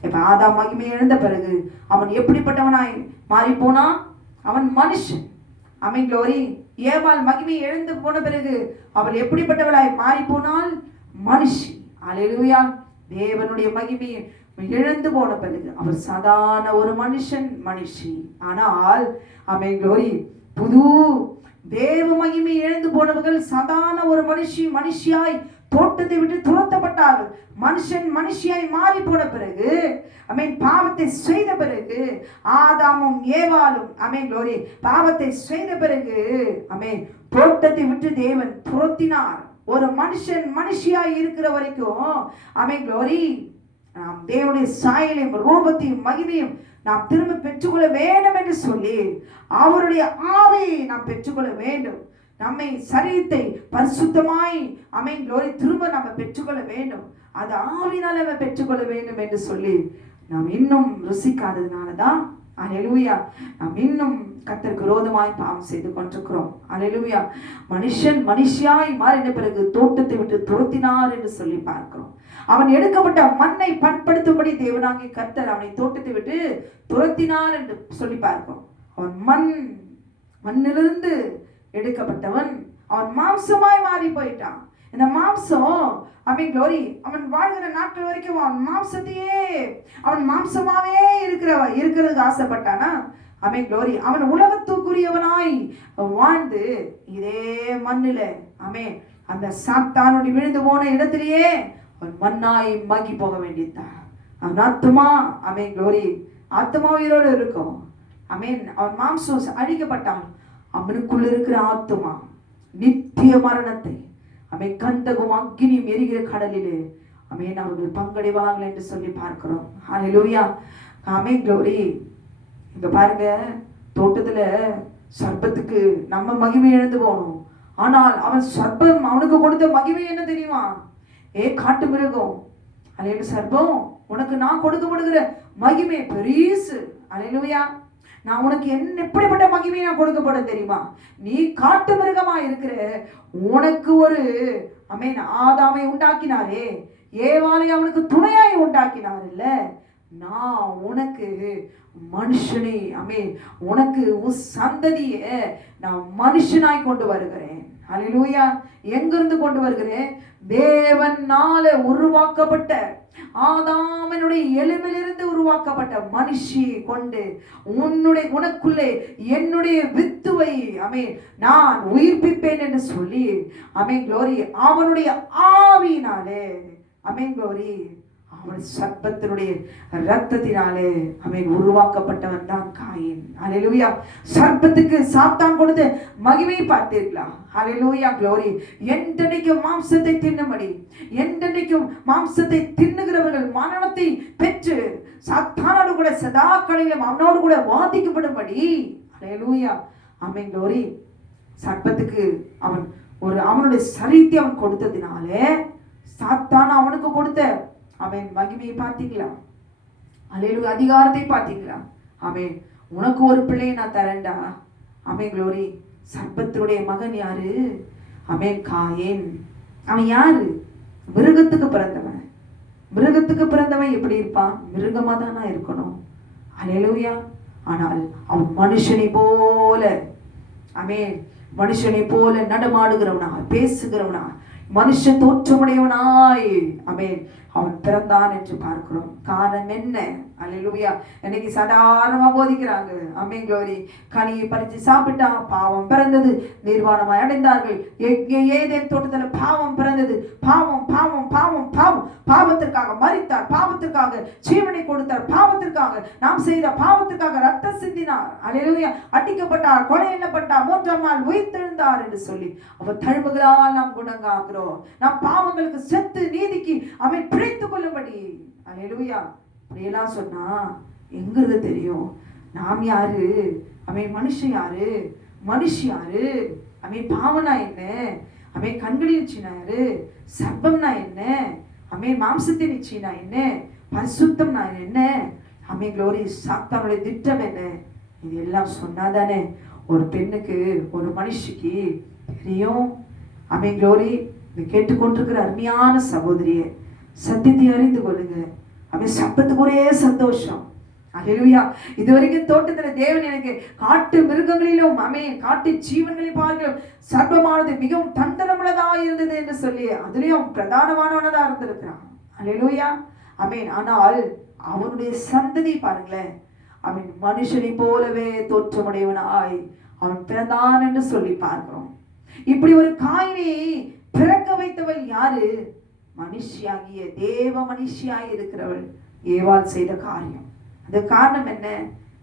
இப்ப ஆதாம் மகிமை இழந்த பிறகு அவன் எப்படிப்பட்டவனாய் மாறி போனான்? அவன் மனுஷன். ஆமென். க்ளோரி. ஏவாள் மகிமை இழந்து போன பிறகு அவள் எப்படிப்பட்டவளாய் மாறி போனாள்? மனுஷி. அல்லேலூயா. தேவனுடைய மகிமையை இழந்து போன பிறகு அவர் சாதாரண ஒரு மனுஷி. ஆனால் ஆமென். க்ளோரி. புது தேவ மகிமை இழந்து போனவர்கள் சாதாரண ஒரு மனுஷியாய் தோட்டத்தை விட்டு துரத்தப்பட்டார்கள். மனுஷியாய் மாறி போன பிறகு பாவத்தை செய்த பிறகு ஆதாமும் ஏவாளும் க்ளோரி பாவத்தை செய்த பிறகு தோட்டத்தை விட்டு தேவன் துரத்தினார். ஒரு மனுஷியாய் இருக்கிற வரைக்கும் க்ளோரி நாம் தேவனுடைய சாயலையும் ரூபத்தையும் மகிமையும் நாம் திரும்ப பெற்றுக்கொள்ள வேண்டும் என்று சொல்லி அவருடைய ஆவியை நாம் பெற்றுக்கொள்ள வேண்டும். நம்மை சரீரத்தை பரிசுத்தமாய் க்ளோரி திரும்ப நம்ம பெற்றுக்கொள்ள வேண்டும். அது ஆவினால நம்ம பெற்றுக்கொள்ள வேண்டும் என்று சொல்லி நாம் இன்னும் ருசிக்காததுனாலதான் அல்லேலூயா நாம் இன்னும் கர்த்தருக்கு விரோதமாய் பாவம் செய்து கொண்டிருக்கிறோம். அல்லேலூயா. மனுஷியாய் மாறின பிறகு தோட்டத்தை விட்டு துரத்தினார் என்று சொல்லி பார்க்கிறோம். அவன் எடுக்கப்பட்ட மண்ணை பண்படுத்தும்படி தேவனாகிய கர்த்தர் அவனை தோட்டத்தை விட்டு துரத்தினார் என்று சொல்லி பார்க்கிறோம். அவன் மண்ணிலிருந்து எடுக்கப்பட்டவன், அவன் மாம்சமாய் மாறி போயிட்டான். இந்த மாம்சம் க்ளோரி அவன் வாழ்கிற நாட்கள் வரைக்கும் அவன் மாம்சமாவே இருக்கிறதுக்கு ஆசைப்பட்டானா? க்ளோரி அவன் உலகத்துக்குரியவனாய் வாழ்ந்து இதே மண்ணில அந்த சாத்தானுடைய விழுந்து போன இடத்திலேயே அவன் மண்ணாய் மங்கி போக வேண்டியதுதான். அவன் ஆத்துமா க்ளோரி ஆத்மா உயிரோடு இருக்கும். அவன் மாம்சம் அழிக்கப்பட்டான். அவனுக்குள்ள இருக்கிற ஆத்துமா நித்திய மரணத்தை கந்தகும் அக்கினியும் எரிகிற கடலிலே அவர்கள் பங்கடைவார்கள் என்று சொல்லி பார்க்கிறோம். ஹல்லேலூயா. க்ளோரி. இங்க பாருங்க, தோட்டத்துல சர்ப்பத்துக்கு நம்ம மகிமை இழந்து போனோம். ஆனால் அவன் சர்ப்பம் அவனுக்கு கொடுத்த மகிமை என்ன தெரியுமா? காட்டு மிருகம், அலையில சர்ப்பம், உனக்கு நான் கொடுக்கப்படுகிற மகிமை பெரிசு. அல்லேலூயா. நான் உனக்கு எப்படிப்பட்ட மகிமை நான் கொடுக்கப்பட தெரியுமா? நீ காட்டு மிருகமா இருக்கிற, உனக்கு ஒரு அமேன் ஆதாமை உண்டாக்கினாரே, ஏவாளை அவனுக்கு துணையாய் உண்டாக்கினார் இல்ல, நான் உனக்கு மனுஷனை அமேன் உனக்கு உன் சந்ததிய நான் மனுஷனாய் கொண்டு வருகிறேன். அல்லேலூயா. எங்கிருந்து கொண்டு வருகிறேன்? தேவனால உருவாக்கப்பட்ட ஆதாமனுடைய எலும்பிலிருந்து உருவாக்கப்பட்ட மனுஷியை கொண்டு உனக்குள்ளே என்னுடைய வித்துவை அமேன் நான் உயிர்ப்பிப்பேன் என்று சொல்லி அமேன் க்ளோரி அவனுடைய ஆவியினாலே அமேன் க்ளோரி அவன் சர்ப்பத்தினுடைய ரத்தத்தினாலே அவன் உருவாக்கப்பட்டவன் தான் காயின். அல்லேலூயா. சர்ப்பத்துக்கு சாத்தான் கொடுத்த மகிமை பார்த்தீர்களா? அல்லேலூயா க்ளோரி. என்றைக்கும் மாம்சத்தை தின்னும்படி, என்றைக்கும் மாம்சத்தை தின்னுகிறவர்கள் மரணத்தை பெற்று சாத்தானோடு கூட சதா காலங்களிலும் அவனோடு கூட வாதிக்கப்படும்படி. அல்லேலூயா. ஆமென் க்ளோரி. சர்ப்பத்துக்கு அவனுடைய சரீரத்தை அவன் கொடுத்ததினாலே சாத்தான் அவனுக்கு கொடுத்த அவன் மகிமையை பார்த்தீங்களா? அல்லேலூயா. அதிகாரத்தை பார்த்தீங்களா? ஆமென். உனக்கு ஒரு பிள்ளையை நான் தரேன்டா. ஆமென் க்ளோரி. சர்ப்பத்தினுடைய மகன் யாரு? ஆமென் காயின். அவன் யாரு? மிருகத்துக்கு பிறந்தவன். மிருகத்துக்கு பிறந்தவன் எப்படி இருப்பான்? மிருகமா தானா இருக்கணும். அல்லேலூயா. ஆனால் அவன் மனுஷனை போல ஆமென் மனுஷனை போல நடமாடுகிறவனா, பேசுகிறவனா, மனுஷ தோற்றமுடையவனாய் ஆமென் அவன் பிறந்தான் என்று பார்க்கிறோம். காரணம் என்ன? அல்லேலூயா. இன்னைக்கு சாதாரணமா போதிக்கிறாங்க. ஆமென் க்ளோரி. கனியை பறித்து சாப்பிட்டா பாவம் பிறந்தது, நிர்வாணமாய் அடைந்தார்கள். ஏதேன் தோட்டத்தில் பாவம் பிறந்தது. பாவம் பாவம் பாவம் பாவம் பாவத்திற்காக மரித்தார், பாவத்திற்காக ஜீவனை கொடுத்தார், பாவத்திற்காக நாம் செய்த பாவத்திற்காக ரத்தம் சிந்தினார். அல்லேலூயா. அடிக்கப்பட்டார், கொலை எண்ணப்பட்டார், 3ஆம் நாள் உயிர்த்தெழுந்தார் என்று சொல்லி அவர் தழும்புகளால் நாம் குணங்காகிறோம். நாம் பாவங்களுக்கு செத்து நீதிக்கு அவன் பிழைத்துக் கொள்ளும்படி. அல்லேலூயா. அப்படியெல்லாம் சொன்னா எங்கிறது தெரியும்? நாம் யாரு? அவன் மனுஷன் யாரு? மனுஷி யாரு? அவன் பாவனா என்ன? அவன் கண்களின் சீனா யாரு? சர்ப்பம்னா என்ன? அவன் மாம்சத்தின் சீனா என்ன? பரிசுத்தம்னா என்ன? அவன் க்ளோரி சாத்தானுடைய திட்டம் என்ன? இது எல்லாம் சொன்னாதானே ஒரு பெண்ணுக்கு, ஒரு மனுஷிக்கு தெரியும். அவன் க்ளோரி. கேட்டுக்கொண்டிருக்கிற அருமையான சகோதரியே, சத்தியத்தை அறிந்து கொள்ளுங்க. அவன் சப்பத்துக்கு ஒரே சந்தோஷம். அல்லேலூயா. இதுவரைக்கும் தோட்டத்துல தேவன் எனக்கு காட்டு மிருகங்களிலும் ஆமென் காட்டு ஜீவன்களை பார்க்கிறோம் சர்ப்பமானது மிகவும் தந்திரமுள்ளதா இருந்தது என்று சொல்லி அதுலயும் பிரதானமானவனதா இருந்திருக்கிறான். அல்லேலூயா. ஆமென். ஆனால் அவனுடைய சந்ததி பாருங்களேன், அவன் மனுஷனை போலவே தோற்றமுடையவனாய் அவன் பிறந்தான் என்று சொல்லி பார்க்கிறோம். இப்படி ஒரு காயினை பிறக்க வைத்தவள் யாரு? மனுஷியாகிய தேவ மனுஷியாய் இருக்கிறவள் ஏவாள் செய்த காரியம். அது காரணம் என்ன?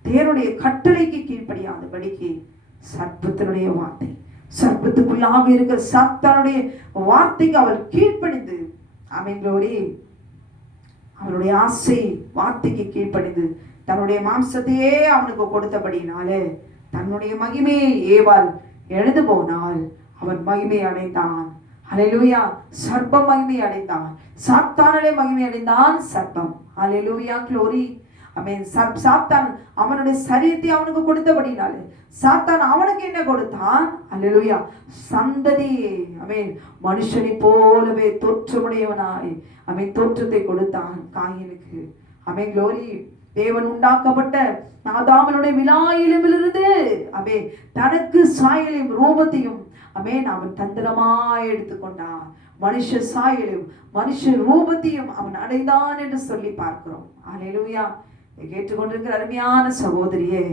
தேவனுடைய கட்டளைக்கு கீழ்ப்படியாதபடிக்கு சர்ப்பத்தினுடைய வார்த்தை, சர்ப்பத்துக்குள்ளாக இருக்கிற சாத்தானுடைய வார்த்தைக்கு அவள் கீழ்ப்படிந்து ஆமென் க்ளோரி அவனுடைய ஆசை வார்த்தைக்கு கீழ்ப்படிந்து தன்னுடைய மாம்சத்தையே அவனுக்கு கொடுத்தபடினாலே தன்னுடைய மகிமையை ஏவாள் எழுந்து போனால் அவன் மகிமை அடைந்தான். அல்லேலூயா. சர்ப்பம் மகிமை அடைந்தான், சாத்தானே மகிமை அடைந்தான் சர்ப்பம். அல்லேலூயா க்ளோரி. ஆமென். சாத்தான் அவனுடைய சரீரத்தை அவனுக்கு கொடுத்தபடினாலே சாத்தான் அவனுக்கு என்ன கொடுத்தான்? அல்லேலூயா. சந்ததி ஆமென் மனுஷனை போலவே தோற்றமுடையவனாய் ஆமென் தோற்றத்தை கொடுத்தான் காயினுக்கு. ஆமென் க்ளோரி. தேவன் உண்டாக்கப்பட்ட ஆதாமனுடைய விலாயிலிருந்து ஆமென் தனக்கு சாயலையும் ரூபத்தையும் ஆமென் அவன் தந்திரமாய் எடுத்துக்கொண்டான். மனுஷ சாயலையும் மனுஷ ரூபத்தையும் அவன் அடைந்தான் என்று சொல்லி பார்க்கிறோம். அல்லேலூயா. கேட்டுக்கொண்டிருக்கிற அருமையான சகோதரியே,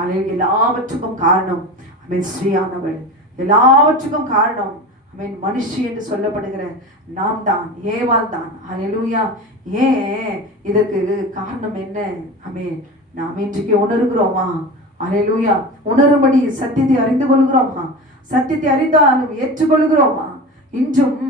அல்லேலூயா. எல்லாவற்றுக்கும் காரணம் ஆமென் ஸ்ரீயானவள். எல்லாவற்றுக்கும் காரணம் ஆமென் மனுஷி என்று சொல்லப்படுகிற நாம் தான், ஏவாள் தான். அல்லேலூயா. ஏன் இதற்கு காரணம் என்ன? ஆமென் நாம் இன்றைக்கு உணர்கிறோமா? அல்லேலூயா. உணரும்படி சத்தியத்தை அறிந்து கொள்கிறோமா? சத்தியத்தை அறிந்தாலும் ஏற்றுக்கொள்கிறோமா? இன்றும்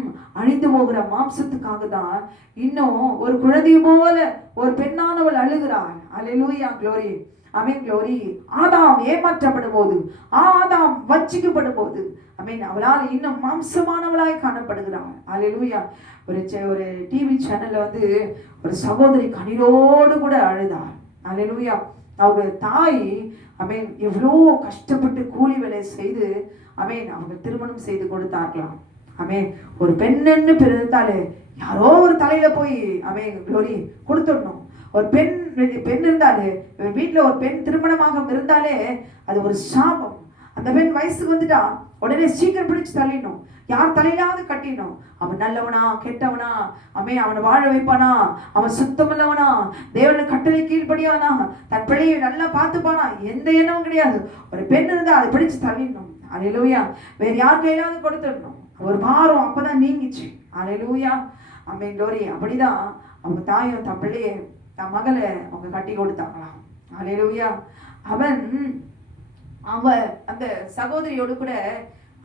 அழிந்து போகிற மாம்சத்துக்காக தான் இன்னும் ஒரு குழந்தை போல ஒரு பெண்ணானவள் அழுகிறாள். அல்லேலூயா க்ளோரி. ஆமென் க்ளோரி. ஆதாம் ஏமாற்றப்படும் போது, ஆதாம் வஞ்சிக்கப்படும் போது, ஆமென், அவளால் இன்னும் மாம்சமானவளாய் காணப்படுகிறாள். அல்லேலூயா. ஒரு டிவி சேனல்ல ஒரு சகோதரி கண்ணீரோடு கூட அழுதாள். அல்லேலூயா. அவருடைய தாய் ஆமென் எவ்வளோ கஷ்டப்பட்டு கூலி வேலை செய்து ஆமென் அவங்க திருமணம் செய்து கொடுத்தார்களாம். ஆமென். ஒரு பெண்ணு பிறந்தாலே யாரோ ஒரு தலையில போய் ஆமென் க்ளோரி கொடுத்துடணும். ஒரு பெண் இருந்தாலே, வீட்டுல ஒரு பெண் திருமணமாக இருந்தாலே அது ஒரு சாபம். அந்த பெண் வயசுக்கு வந்துட்டா உடனே சீக்கிரம் பிடிச்சு தள்ளிடணும். யார் தலையிலாவது கட்டிடணும். அவன் நல்லவனா கெட்டவனா, அவனை வாழ வைப்பானா, அவன் சுத்தமில்லவனா, தேவன கட்டளை கீழ்படியானா, தன் பிள்ளையை நல்லா பார்த்துப்பானா, எந்த எண்ணமும் கிடையாது. ஒரு பெண் இருந்தா அதை பிடிச்சு தள்ளிடணும். அல்லேலூயா. வேற யார் கையிலாவது கொடுத்துடணும். ஒரு பாரம் அப்பதான் நீங்கிச்சு. அல்லேலூயா. ஆமென் க்ளோரி. அப்படிதான் அவங்க தாயும் தன் பிள்ளைய தன் மகளை அவங்க கட்டி கொடுத்தாங்களாம். அல்லேலூயா. அவ அந்த சகோதரியோடு கூட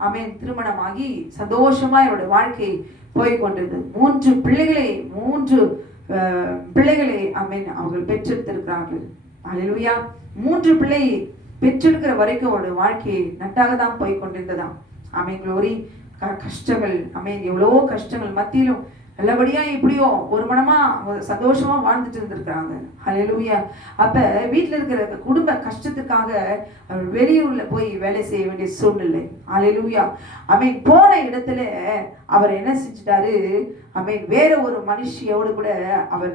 ஆமென் திருமணமாகி சந்தோஷமா அவருடைய வாழ்க்கை போய்கொண்டது. 3 பிள்ளைகளை ஆமென் அவர்கள் பெற்றெடுத்திருக்கிறார்கள். அல்லேலூயா. 3 பிள்ளை பெற்றெடுக்கிற வரைக்கும் அவருடைய வாழ்க்கை நட்டாக தான் போய்கொண்டிருந்ததாம். ஆமென் க்ளோரி. கஷ்டங்கள் ஆமென் எவ்வளோ கஷ்டங்கள் மத்தியிலும் நல்லபடியா இப்படியோ ஒரு மனமா சந்தோஷமா வாழ்ந்துட்டு இருந்திருக்கிறாங்க. அல்லேலூயா. அப்ப வீட்டுல இருக்கிற குடும்ப கஷ்டத்துக்காக அவர் வெளியூர்ல போய் வேலை செய்ய வேண்டிய சூழ்நிலை. அல்லேலூயா. ஆமென். போன இடத்துல அவர் என்ன செஞ்சிட்டாரு, ஆமென் வேற ஒரு மனுஷியோடு கூட அவர்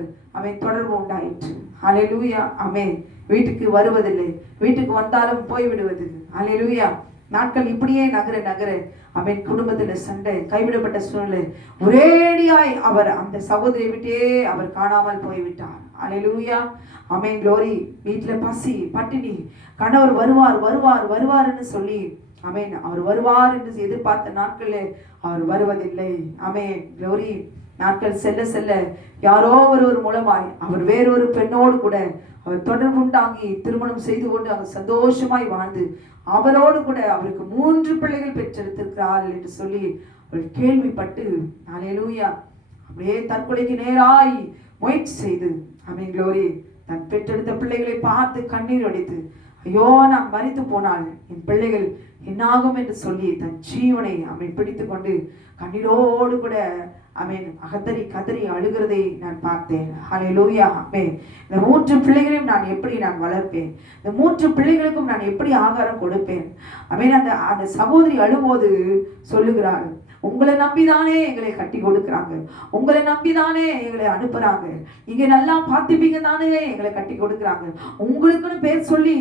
தொடர்பு உண்டாயிற்று. அல்லேலூயா. ஆமென். வீட்டுக்கு வருவதில்லை, வீட்டுக்கு வந்தாலும் போய் விடுவது. அல்லேலூயா. நாட்கள் இப்படியே நகர ஆமென் குடும்பத்துல சண்டை, கைவிடப்பட்ட சூழ்நிலை. ஒரேடியாய் அவர் அந்த சகோதரியை விட்டே அவர் காணாமல் போய்விட்டார். அல்லேலூயா. ஆமென் க்ளோரி. வீட்டுல பசி பட்டினி, கணவர் வருவார்னு சொல்லி ஆமென் அவர் வருவார் என்று எதிர்பார்த்த நாட்கள்ல அவர் வருவதில்லை. ஆமென் க்ளோரி. நாட்கள் செல்ல யாரோ ஒருவர் மூலமாய் அவர் வேறொரு பெண்ணோடு கூட அவர் தொடர்புண்டாகி திருமணம் செய்து கொண்டு அவர் சந்தோஷமாய் வாழ்ந்து அவரோடு கூட அவருக்கு 3 பிள்ளைகள் பெற்றெடுத்திருக்கிறாள் என்று சொல்லி அவர் கேள்விப்பட்டு அல்லேலூயா அப்படியே தற்கொலைக்கு நேராய் முயற்சி செய்து ஆமென் க்ளோரி தன் பெற்றெடுத்த பிள்ளைகளை பார்த்து கண்ணீர் வடித்து, ஐயோ நான் மரித்து போனால் என் பிள்ளைகள் என்னாகும் என்று சொல்லி தன் ஜீவனை ஆமென் பிடித்து கொண்டு கண்ணீரோடு கூட ஆமென் கதறி அழுகிறதை நான் பார்த்தேன். அல்லேலூயா. ஆமென். இந்த 3 பிள்ளைகளையும் நான் எப்படி வளர்ப்பேன், இந்த 3 பிள்ளைகளுக்கும் நான் எப்படி ஆகாரம் கொடுப்பேன். ஆமென். அந்த சகோதரி அழும்போது சொல்லுகிறாள், உங்களை நம்பிதானே எங்களை கட்டி கொடுக்குறாங்க, உங்களை நம்பிதானே எங்களை அனுப்புறாங்க, நீங்க நல்லா பார்த்துப்பீங்க தானே எங்களை கட்டி கொடுக்குறாங்க, உங்களுக்குன்னு பேர் சொல்லி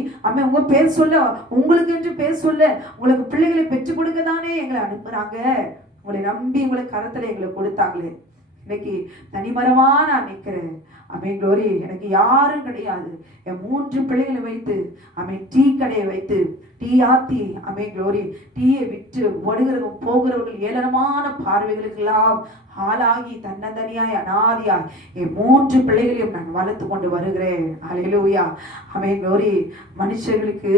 உங்க பேர் சொல்ல, உங்களுக்கு என்று பேர் சொல்ல, உங்களுக்கு பிள்ளைகளை பெற்று கொடுக்க தானே எங்களை அனுப்புறாங்க, உங்களை நம்பி உங்களை கரத்துல எங்களை கொடுத்தாங்களே, இன்னைக்கு தனிமரமா நான் நிற்கிறேன். ஆமென் க்ளோரி. எனக்கு யாரும் கிடையாது. என் 3 பிள்ளைகளை வைத்து ஆமென் டீ கடையை வைத்து டீ ஆத்தி ஆமென் க்ளோரி டீயை விற்று போகிறவர்கள் ஏளனமான பார்வைகளுக்கெல்லாம் ஆளாகி தன்னந்தனியாய் அனாதியாய் என் 3 பிள்ளைகளையும் நான் வளர்த்து கொண்டு வருகிறேன். அல்லேலூயா. ஆமென் க்ளோரி. மனுஷர்களுக்கு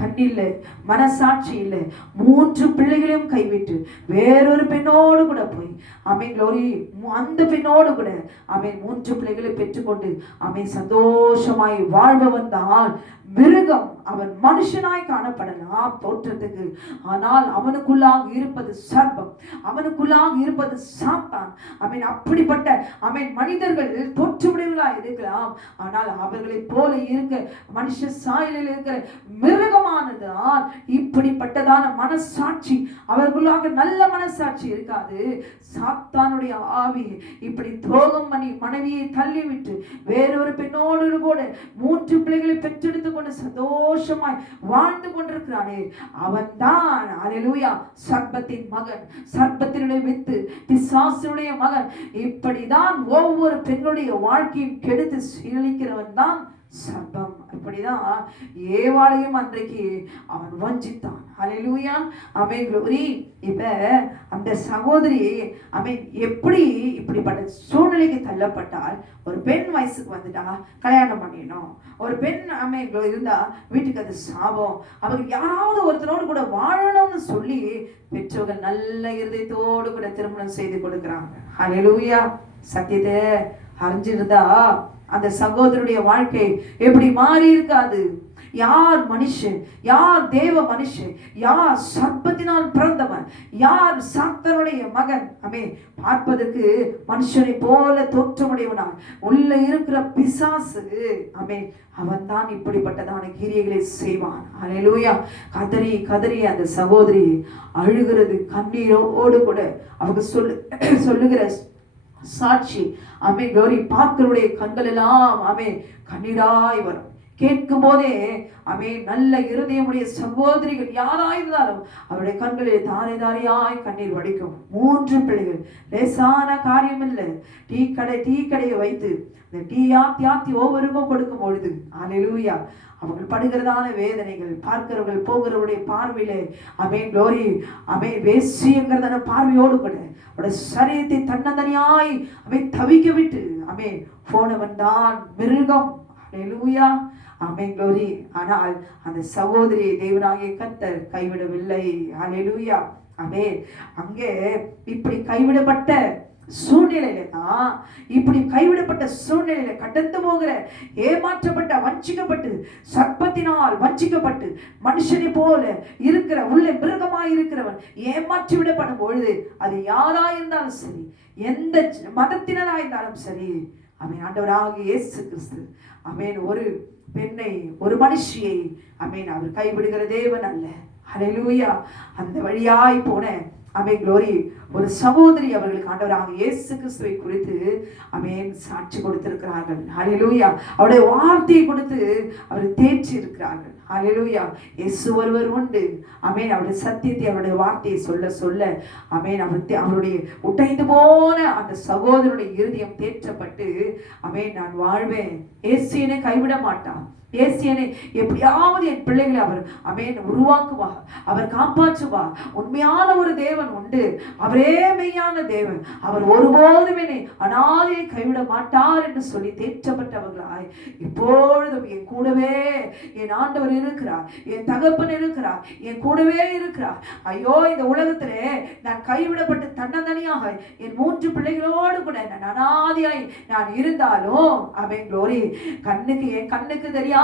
கண்ணில்லை, மனசாட்சி இல்லை, 3 பிள்ளைகளையும் கைவிட்டு வேறொரு பெண்ணோடு கூட போய் ஆமென் க்ளோரி அந்த பெண்ணோடு கூட ஆமென் 3 பிள்ளைகளை பெற்றுக்கொண்டு ஆமென் சந்தோஷமாய் வாழ்பவன் தான் மிருகம். அவன் மனுஷனாய் காணப்படலாம் தோற்றத்துக்கு, ஆனால் அவனுக்குள்ளாக இருப்பது சர்ப்பம், அவனுக்குள்ளாக இருப்பது சாத்தான். அவன் அப்படிப்பட்ட அவன் மனிதர்கள் தோற்றமுடையவர்களாய் இருக்கலாம், ஆனால் அவர்களை போல இருக்க மனுஷ சாயலில் இருக்கிற மிருகமானதான் இப்படிப்பட்டதான மனசாட்சி அவர்களுக்காக நல்ல மனசாட்சி இருக்காது. சாத்தானுடைய ஆவி இப்படி துரோகம் பண்ணி மனைவியை தள்ளிவிட்டு வேறொரு பெண்ணோடு கூட 3 பிள்ளைகளை பெற்றெடுத்து கொண்டு சந்தோஷமாய் வாழ்ந்து கொண்டிருக்கிறானே, அவன் தான் அல்லேலூயா சர்ப்பத்தின் மகன், சர்ப்பத்தினுடைய வித்து, பிசாசுடைய மகன். இப்படிதான் ஒவ்வொரு பெண்ணுடைய வாழ்க்கையும் கெடுத்து சீரழிக்கிறவன் தான் சர்ப்பம். அப்படிதான் ஏவாளையும் அன்றைக்கு அவன் வஞ்சித்தான். அல்லேலூயா. ஆமென் க்ளோரி. இப்ப அந்த சகோதரி ஆமென் எப்படி இப்படிப்பட்ட சூழ்நிலைக்கு தள்ளப்பட்டால், ஒரு பெண் வயசுக்கு வந்துட்டா கல்யாணம் பண்ணிடணும், ஒரு பெண் ஆமென் இருந்தா வீட்டுக்கு அது சாபம், அவருக்கு யாராவது ஒருத்தரோடு கூட வாழணும்னு சொல்லி பெற்றோர்கள் நல்ல இருதயத்தோடு கூட திருமணம் செய்து கொடுக்குறாங்க. அல்லேலூயா. சத்தியத்தை அறிஞ்சிருந்தா அந்த சகோதரனுடைய வாழ்க்கை எப்படி மாறி இருக்காது, யார் மனுஷன், யார் தேவ மனுஷன், யார் சர்ப்பத்தினால் பிறந்தவன், யார் சாத்தனுடைய மகன். ஆமென். பார்ப்பதற்கு மனுஷனை போல தோற்றமுடையவனாய் உள்ள இருக்கிற பிசாசு, ஆமென், அவன் தான் இப்படிப்பட்டதான கிரியைகளை செய்வான். அல்லேலூயா. கதறி கதறி அந்த சகோதரி அழுகிறது, கண்ணீரோடு கூட அவங்க சொல்லுகிற சாட்சி, ஆமென், glory, பார்க்கிறவருடைய கண்கள் எல்லாம், ஆமென், கண்ணீராய் வரும். கேட்கும் போதே, ஆமென், நல்ல இருதயமுடைய சகோதரிகள் யாராயிருந்தாலும் அவருடைய கண்களில் தாரை தாரையாய் கண்ணீர் வடிக்கும். 3 பிள்ளைகள், லேசான காரியம் இல்லை. டீ கடையை வைத்து இந்த டீ ஆத்தி ஒவ்வொருக்கும் கொடுக்கும் பொழுது, அல்லேலூயா, அவர்கள் படுகிறதான வேதனைகள், பார்க்கிறவர்கள் போகிறவருடைய பார்வையிலே, ஆமென், glory, ஆமென், வேசியங்கிறதான பார்வையோடு கூட அவருடைய சரீரத்தை தன்னந்தனியாய் அவன் தவிக்க விட்டு, ஆமென், போனவன் தான் மிருகம். அல்லேலூயா. ஆமென், glory. ஆனால் அந்த சகோதரியை தேவனாகிய கர்த்தர் கைவிடவில்லை. அல்லேலூயா. ஆமென். அங்கே இப்படி கைவிடப்பட்ட சூழ்நிலையில தான், இப்படி கைவிடப்பட்ட சூழ்நிலையில கடந்து போகிற, ஏமாற்றப்பட்ட, வஞ்சிக்கப்பட்டு, சர்ப்பத்தினால் வஞ்சிக்கப்பட்டு, மனுஷனை போல இருக்கிற, உள்ளே மிருகமாய் இருக்கிறவன் ஏமாற்றி விடப்படும் பொழுது, அது யாராயிருந்தாலும் சரி, எந்த மதத்தினராயிருந்தாலும் சரி, ஆமென், ஆண்டவராகிய இயேசு கிறிஸ்து, ஆமென், ஒரு பெண்ணை, ஒரு மனுஷியை, ஆமென், அவர் கைவிடுகிற தேவன் அல்ல. அல்லேலூயா. அந்த வழியாய் போன, ஆமென், glory, ஒரு சகோதரி அவர்களுக்கு ஆண்டவராகிய இயேசு கிறிஸ்துவை குறித்து, ஆமென், சாட்சி கொடுத்திருக்கிறார்கள். அல்லேலூயா. அவருடைய வார்த்தையை கொடுத்து அவர் தேற்றி இருக்கிறார்கள். அல்லேலூயா. இயேசு ஒருவர் உண்டு. ஆமென். அவருடைய சத்தியத்தை, அவருடைய வார்த்தையை சொல்ல சொல்ல, ஆமென், அவருடைய உடைந்து போன அந்த சகோதரனுடைய இருதயம் தேற்றப்பட்டு, ஆமென், நான் வாழ்வேன், இயேசு என்னை கைவிட மாட்டான், இயேசுவை எப்படியாவது என் பிள்ளைகளை அவர், ஆமென், உருவாக்குவா, அவர் காப்பாற்றுவா. உண்மையான ஒரு தேவன் உண்டு, அவரே மெய்யான தேவன், அவர் ஒருபோதும் என்னை அனாதையை கைவிட மாட்டார் என்று சொல்லி தேற்றப்பட்டவர்களாய் இப்பொழுதும் என் கூடவே என் ஆண்டவர் இருக்கிறார், என் தகப்பன் இருக்கிறார், என் கூடவே இருக்கிறார். ஐயோ, இந்த உலகத்திலே நான் கைவிடப்பட்டு தன்னந்தனியாக என் 3 பிள்ளைகளோடு கூட நான் அனாதையாய் நான் இருந்தாலும், ஆமென், glory, என் கண்ணுக்கு தெரியாது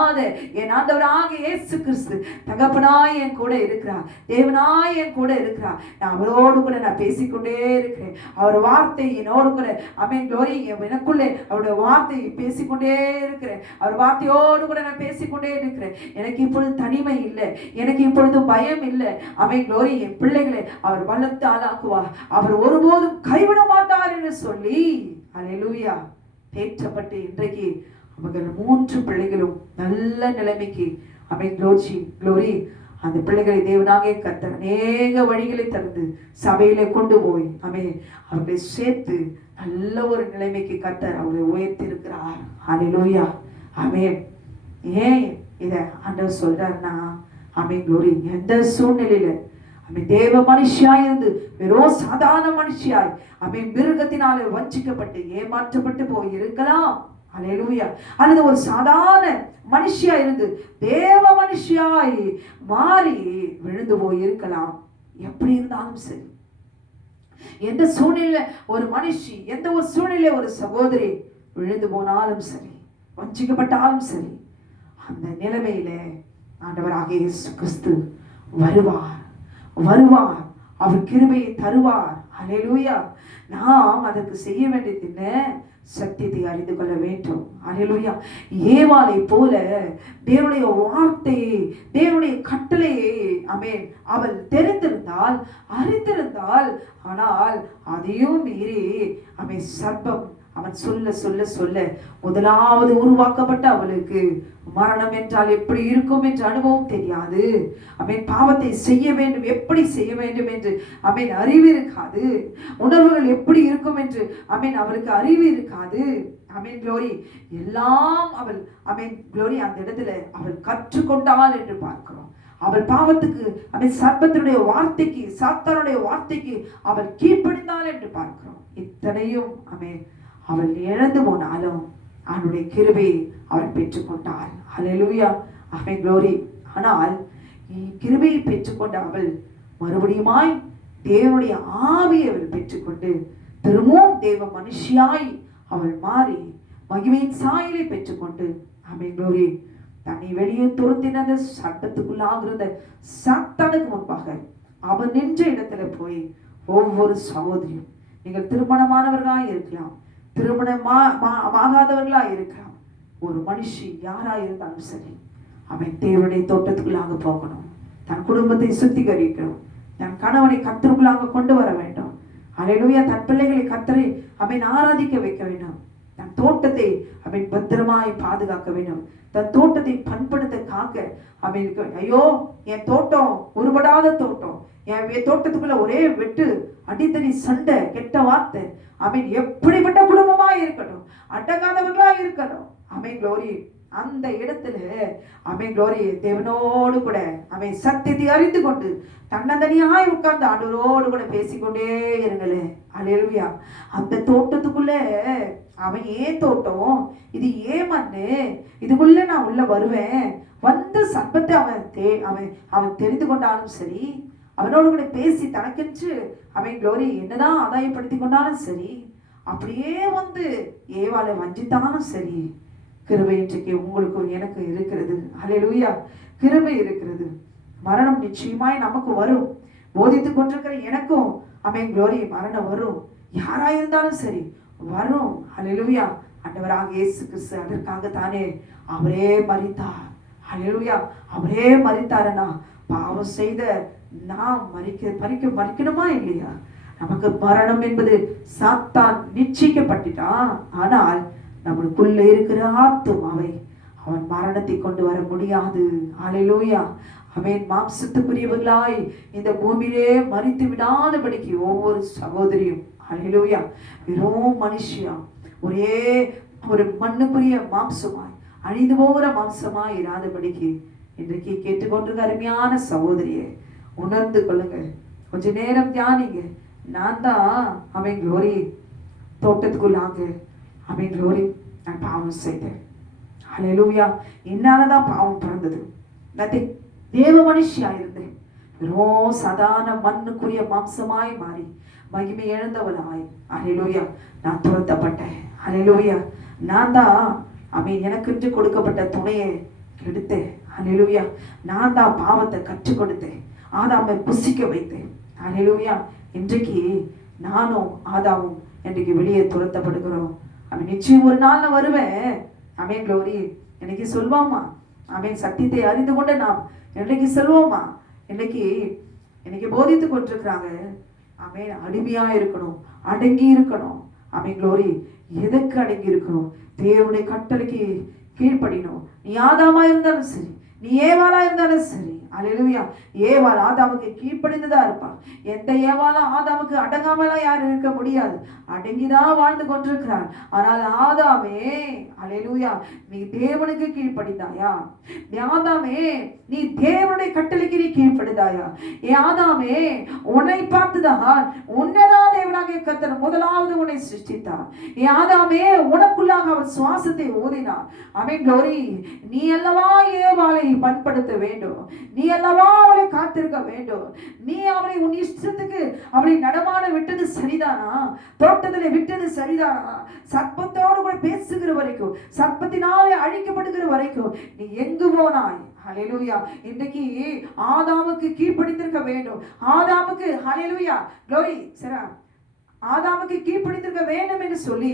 என் ஆண்டவராகிய இயேசு கிறிஸ்து தகப்பனாய் என் கூட இருக்கிறார், தேவனாய் என் கூட இருக்கிறார். நான் அவரோடு கூட நான் பேசிக்கொண்டே இருக்கிறேன். அவர் வார்த்தை என்னோடு கூட, ஆமென், glory, எனக்குள்ளே அவருடைய வார்த்தையை பேசிக்கொண்டே இருக்கிறேன். அவர் வார்த்தையோடு கூட நான் பேசிக்கொண்டே இருக்கிறேன். எனக்கு இப்பொழுது தனிமை இல்லை, எனக்கு இப்பொழுது பயம் இல்லை. ஆமென், glory, என் பிள்ளைகளை அவர் வளர்த்து ஆளாக்குவார், அவர் ஒருபோதும் கைவிட மாட்டார் என்று சொல்லி, அல்லேலூயா, தேற்றப்பட்டு இன்றைக்கு அவர்கள் 3 பிள்ளைகளும் நல்ல நிலைமைக்கு, ஆமென், glory, அந்த பிள்ளைகளை தேவனாகிய கர்த்தர் அநேக வழிகளை தந்து சபையில கொண்டு போய், ஆமென், அவர்களை சேர்த்து நல்ல ஒரு நிலைமைக்கு கர்த்தர் அவர்களை உயர்த்தி இருக்கிறார். அல்லேலூயா. ஆமென். ஏன் இதை ஆண்டவர் சொல்றாருன்னா, ஆமென், glory, எந்த சூழ்நிலையில, ஆமென், தேவ மனுஷியாய் இருந்து வெறும் சாதாரண மனுஷியாய், ஆமென், மிருகத்தினாலே வஞ்சிக்கப்பட்டு ஏமாற்றப்பட்டு போய் இருக்கலாம். அல்லேலூயா. அல்லது ஒரு சாதாரண மனுஷியா இருந்து தேவ மனுஷியாய் மாறி விழுந்து போய் இருக்கலாம். எப்படி இருந்தாலும் சரி, எந்த சூழ்நிலை ஒரு மனுஷி, எந்த ஒரு சூழ்நிலை ஒரு சகோதரி விழுந்து போனாலும் சரி, வஞ்சிக்கப்பட்டாலும் சரி, அந்த நிலைமையில ஆண்டவராகிய இயேசு கிறிஸ்து வருவார், அவர் கிருபையை தருவார். அல்லேலூயா. நாம் அதற்கு செய்ய வேண்டியது என்ன? சத்தியத்தை அறிந்து கொள்ள வேண்டும். அல்லேலூயா. ஏவாளை போல தேவனுடைய வார்த்தையை, தேவனுடைய கட்டளையை, ஆமென், அவள் தெரிந்திருந்தால், அறிந்திருந்தால், ஆனால் அதையும் மீறி, ஆமென், சர்ப்பம் அவன் சொல்ல சொல்ல சொல்ல முதலாவது உருவாக்கப்பட்ட அவளுக்கு மரணம் என்றால் எப்படி இருக்கும் என்ற அனுபவம் தெரியாது. ஆமென். பாவத்தை செய்ய வேண்டும், எப்படி செய்ய வேண்டும் என்று, ஆமென், அறிவு இருக்காது. உணர்வுகள் எப்படி இருக்கும் என்று, ஆமென், அவளுக்கு அறிவு இருக்காது. ஆமென், glory, எல்லாம் அவள், ஆமென், glory, அந்த இடத்துல அவள் கற்றுக்கொண்டாள் என்று பார்க்கிறோம். அவள் பாவத்துக்கு, ஆமென், சர்ப்பத்தினுடைய வார்த்தைக்கு, சாத்தானுடைய வார்த்தைக்கு அவள் கீழ்ப்படிந்தாள் என்று பார்க்கிறோம். இத்தனையும், ஆமென், அவள் இழந்து போனாலும் அவனுடைய கிருபையை அவள் பெற்றுக்கொண்டாள். அல்லேலூயா. ஆமென், glory. ஆனால் கிருபையை பெற்றுக்கொண்ட அவள் மறுபடியுமாய் தேவனுடைய ஆவியை அவள் பெற்றுக்கொண்டு திரும்பவும் தேவ மனுஷியாய் அவள் மாறி மகிமையின் சாயலை பெற்றுக்கொண்டு, ஆமென், glory, தன்னை வெளியே துரத்தினது சட்டத்துக்குள்ளாகிறத சாத்தானுக்கு முன்பாக அவன் நின்ற இடத்துல போய் ஒவ்வொரு சகோதரியும், நீங்கள் திருமணமானவர்களாக இருக்கலாம், திருமணமாகாதவர்களாக இருக்கலாம், ஒரு மனுஷி யாரா இருந்தாலும் சரி, அவன் தேவனுடைய தோட்டத்துக்குள்ளாக போகணும், தன் குடும்பத்தை சுத்திகரிக்கணும், தன் கணவனை கர்த்தருக்குள்ளாக கொண்டு வர வேண்டும். அல்லேலூயா. தன் பிள்ளைகளை கர்த்தரை அவன் ஆராதிக்க வைக்க வேண்டும். தன் தோட்டத்தை அவன் பத்திரமாய் பாதுகாக்க வேண்டும். தன் தோட்டத்தை பண்படுத்த காக்க அவனுக்கு, ஐயோ என் தோட்டம் உருப்படாத தோட்டம், என் தோட்டத்துக்குள்ள ஒரே வெட்டு, அடித்தடி, சண்டை, கெட்ட வார்த்தை, அவன் எப்படிப்பட்ட குடும்பமா இருக்கட்டும், அடங்காதவர்களா இருக்கணும். அவன் க்ளோரி அந்த இடத்துல அவன் க்ளோரி தேவனோடு கூட அவன் சத்தியத்தை அறிந்து கொண்டு தன்னந்தனியாய் உட்கார்ந்து ஆண்டவரோடு கூட பேசிக்கொண்டே இருங்களே. அல்லேலூயா. அந்த தோட்டத்துக்குள்ள அவன் ஏன் தோட்டம், இது ஏன் மண்ணு, இதுக்குள்ள நான் உள்ள வருவேன், வந்து சர்ப்பத்தை அவன் தெரிந்து கொண்டாலும் சரி, அவனோடு கூட பேசி தனக்கென்று அவன் க்ளோரி என்னதான் ஆதாயப்படுத்தி கொண்டாலும் சரி, அப்படியே வந்து ஏவாளை வஞ்சித்தாலும் சரி, கிருபை இன்றைக்கு உங்களுக்கும் எனக்கு இருக்கிறது. அல்லேலூயா. கிருபை இருக்கிறது. மரணம் நிச்சயமாய் நமக்கு வரும். போதித்துக் கொண்டிருக்கிற எனக்கும் அவன் க்ளோரி மரணம் வரும். யாரா இருந்தாலும் சரி வரும். அல்லேலூயா. ஆண்டவராக இயேசு கிறிஸ்து அதற்காக தானே அவரே மரித்தார். அல்லேலூயா. அவரே மரித்தாரனா பாவம் செய்த நாம் மறிக்கணுமா இல்லையா? நமக்கு மரணம் என்பது சாத்தான் நிச்சயிக்கப்பட்டுட்டான். ஆனால் நம்மளுக்குள்ள இருக்கிற ஆத்துமாவை அவன் மரணத்தை கொண்டு வர முடியாது. அல்லேலூயா. அவன் மாம்சத்துக்குரியவர்களாய் இந்த பூமியிலே மரித்து விடாதபடிக்கு ஒவ்வொரு சகோதரியும், அல்லேலூயா, வெறும் மனுஷியா ஒரே ஒரு மண்ணுக்குரிய மாம்சமாய் அழிந்து போகிற மாம்சமாய் இராதபடிக்கு இன்றைக்கு கேட்டுக்கொண்டிருக்க அருமையான சகோதரியை உணர்ந்து கொள்ளுங்க. கொஞ்ச நேரம் தியானிங்க. நான் தான் அவன் க்ளோரி தோட்டத்துக்குள்ளாங்க அவன் க்ளோரி நான் பாவம் செய்தேன். அல்லேலூயா. என்னாலதான் பாவம் பிறந்தது. நான் தேவ மனுஷியா இருந்தேன். வெறும் சாதாரண மண்ணுக்குரிய மாம்சமாய் மாறி மகிமை இழந்தவளாய், அல்லேலூயா, நான் துரத்தப்பட்டேன். அல்லேலூயா. நான் தான் அவன் எனக்கென்று கொடுக்கப்பட்ட துணையை கெடுத்தேன். அல்லேலூயா. நான் தான் பாவத்தை கற்றுக் கொடுத்தேன், ஆதாமை புசிக்க வைத்தேன். அல்லேலூயா. இன்றைக்கு நானும் ஆதாமும் இன்றைக்கு வெளியே துரத்தப்படுகிறோம். அவன் நிச்சயம் ஒரு நாள் நான் வருவேன். அவன் க்ளோரி இன்னைக்கு சொல்வாமா, அவன் சத்தியத்தை அறிந்து கொண்ட நாம் இன்னைக்கு சொல்வோமா? இன்னைக்கு போதித்து கொண்டிருக்கிறாங்க. அவன் அடிமையா இருக்கணும், அடங்கி இருக்கணும். அவன் க்ளோரி எதற்கு அடங்கி இருக்கணும்? தேவனுடைய கட்டளைக்கு கீழ்ப்படினோம். நீ ஆதாமா இருந்தாலும் சரி, நீ ஏவாளா இருந்தாலும் சரி, அல்லேலூயா, ஏவாள் ஆதாமுக்கு கீழ்ப்படிந்துதா இருப்பான். எந்த ஏவாளும் ஆதாமுக்கு அடங்காமலாம் யாரும் இருக்க முடியாது. அடங்கிதான் வாழ்ந்து கொண்டிருக்கிறான். ஆனால் ஆதாமே, அல்லேலூயா, நீ தேவனுக்கு கீழ்ப்படிந்தாயா? ஆதாமே, நீ தேவனுடைய கட்டளைக்கு நீ கீழ்ப்படிந்தாயா? ஆதாமே, உன்னை பார்த்துதான் உன்னதான் தேவனாகிய கர்த்தர் முதலாவது உன்னை சிருஷ்டித்தார். ஆதாமே, உனக்குள்ளாக அவர் சுவாசத்தை ஊதினார். ஆமென். க்ளோரி. நீ அல்லவா ஏவாளை பண்படுத்த வேண்டும், நீ அல்லவா அவளை காத்திருக்க வேண்டும். நீ அவளை உன் இஷ்டத்துக்கு அவளை நடமாட விட்டது சரிதானா? தோட்டத்திலே விட்டது சரிதானா? சர்ப்பத்தோடு கூட பேசுகிற வரைக்கும், சர்ப்பத்தினாலே அழிக்கப்படுகிற வரைக்கும் நீ எங்கு போனாய்? ஹல்லேலூயா. இன்றைக்கு ஆதாமுக்கு கீழ்ப்படிந்திருக்க வேண்டும். ஆதாமுக்கு, ஹல்லேலூயா, க்ளோரி, சரி, ஆதாமுக்கு கீழ்ப்படிந்திருக்க வேண்டும் என்று சொல்லி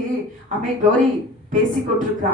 ஆமென் க்ளோரி பேசிக்கொண்டிருக்கிறார்.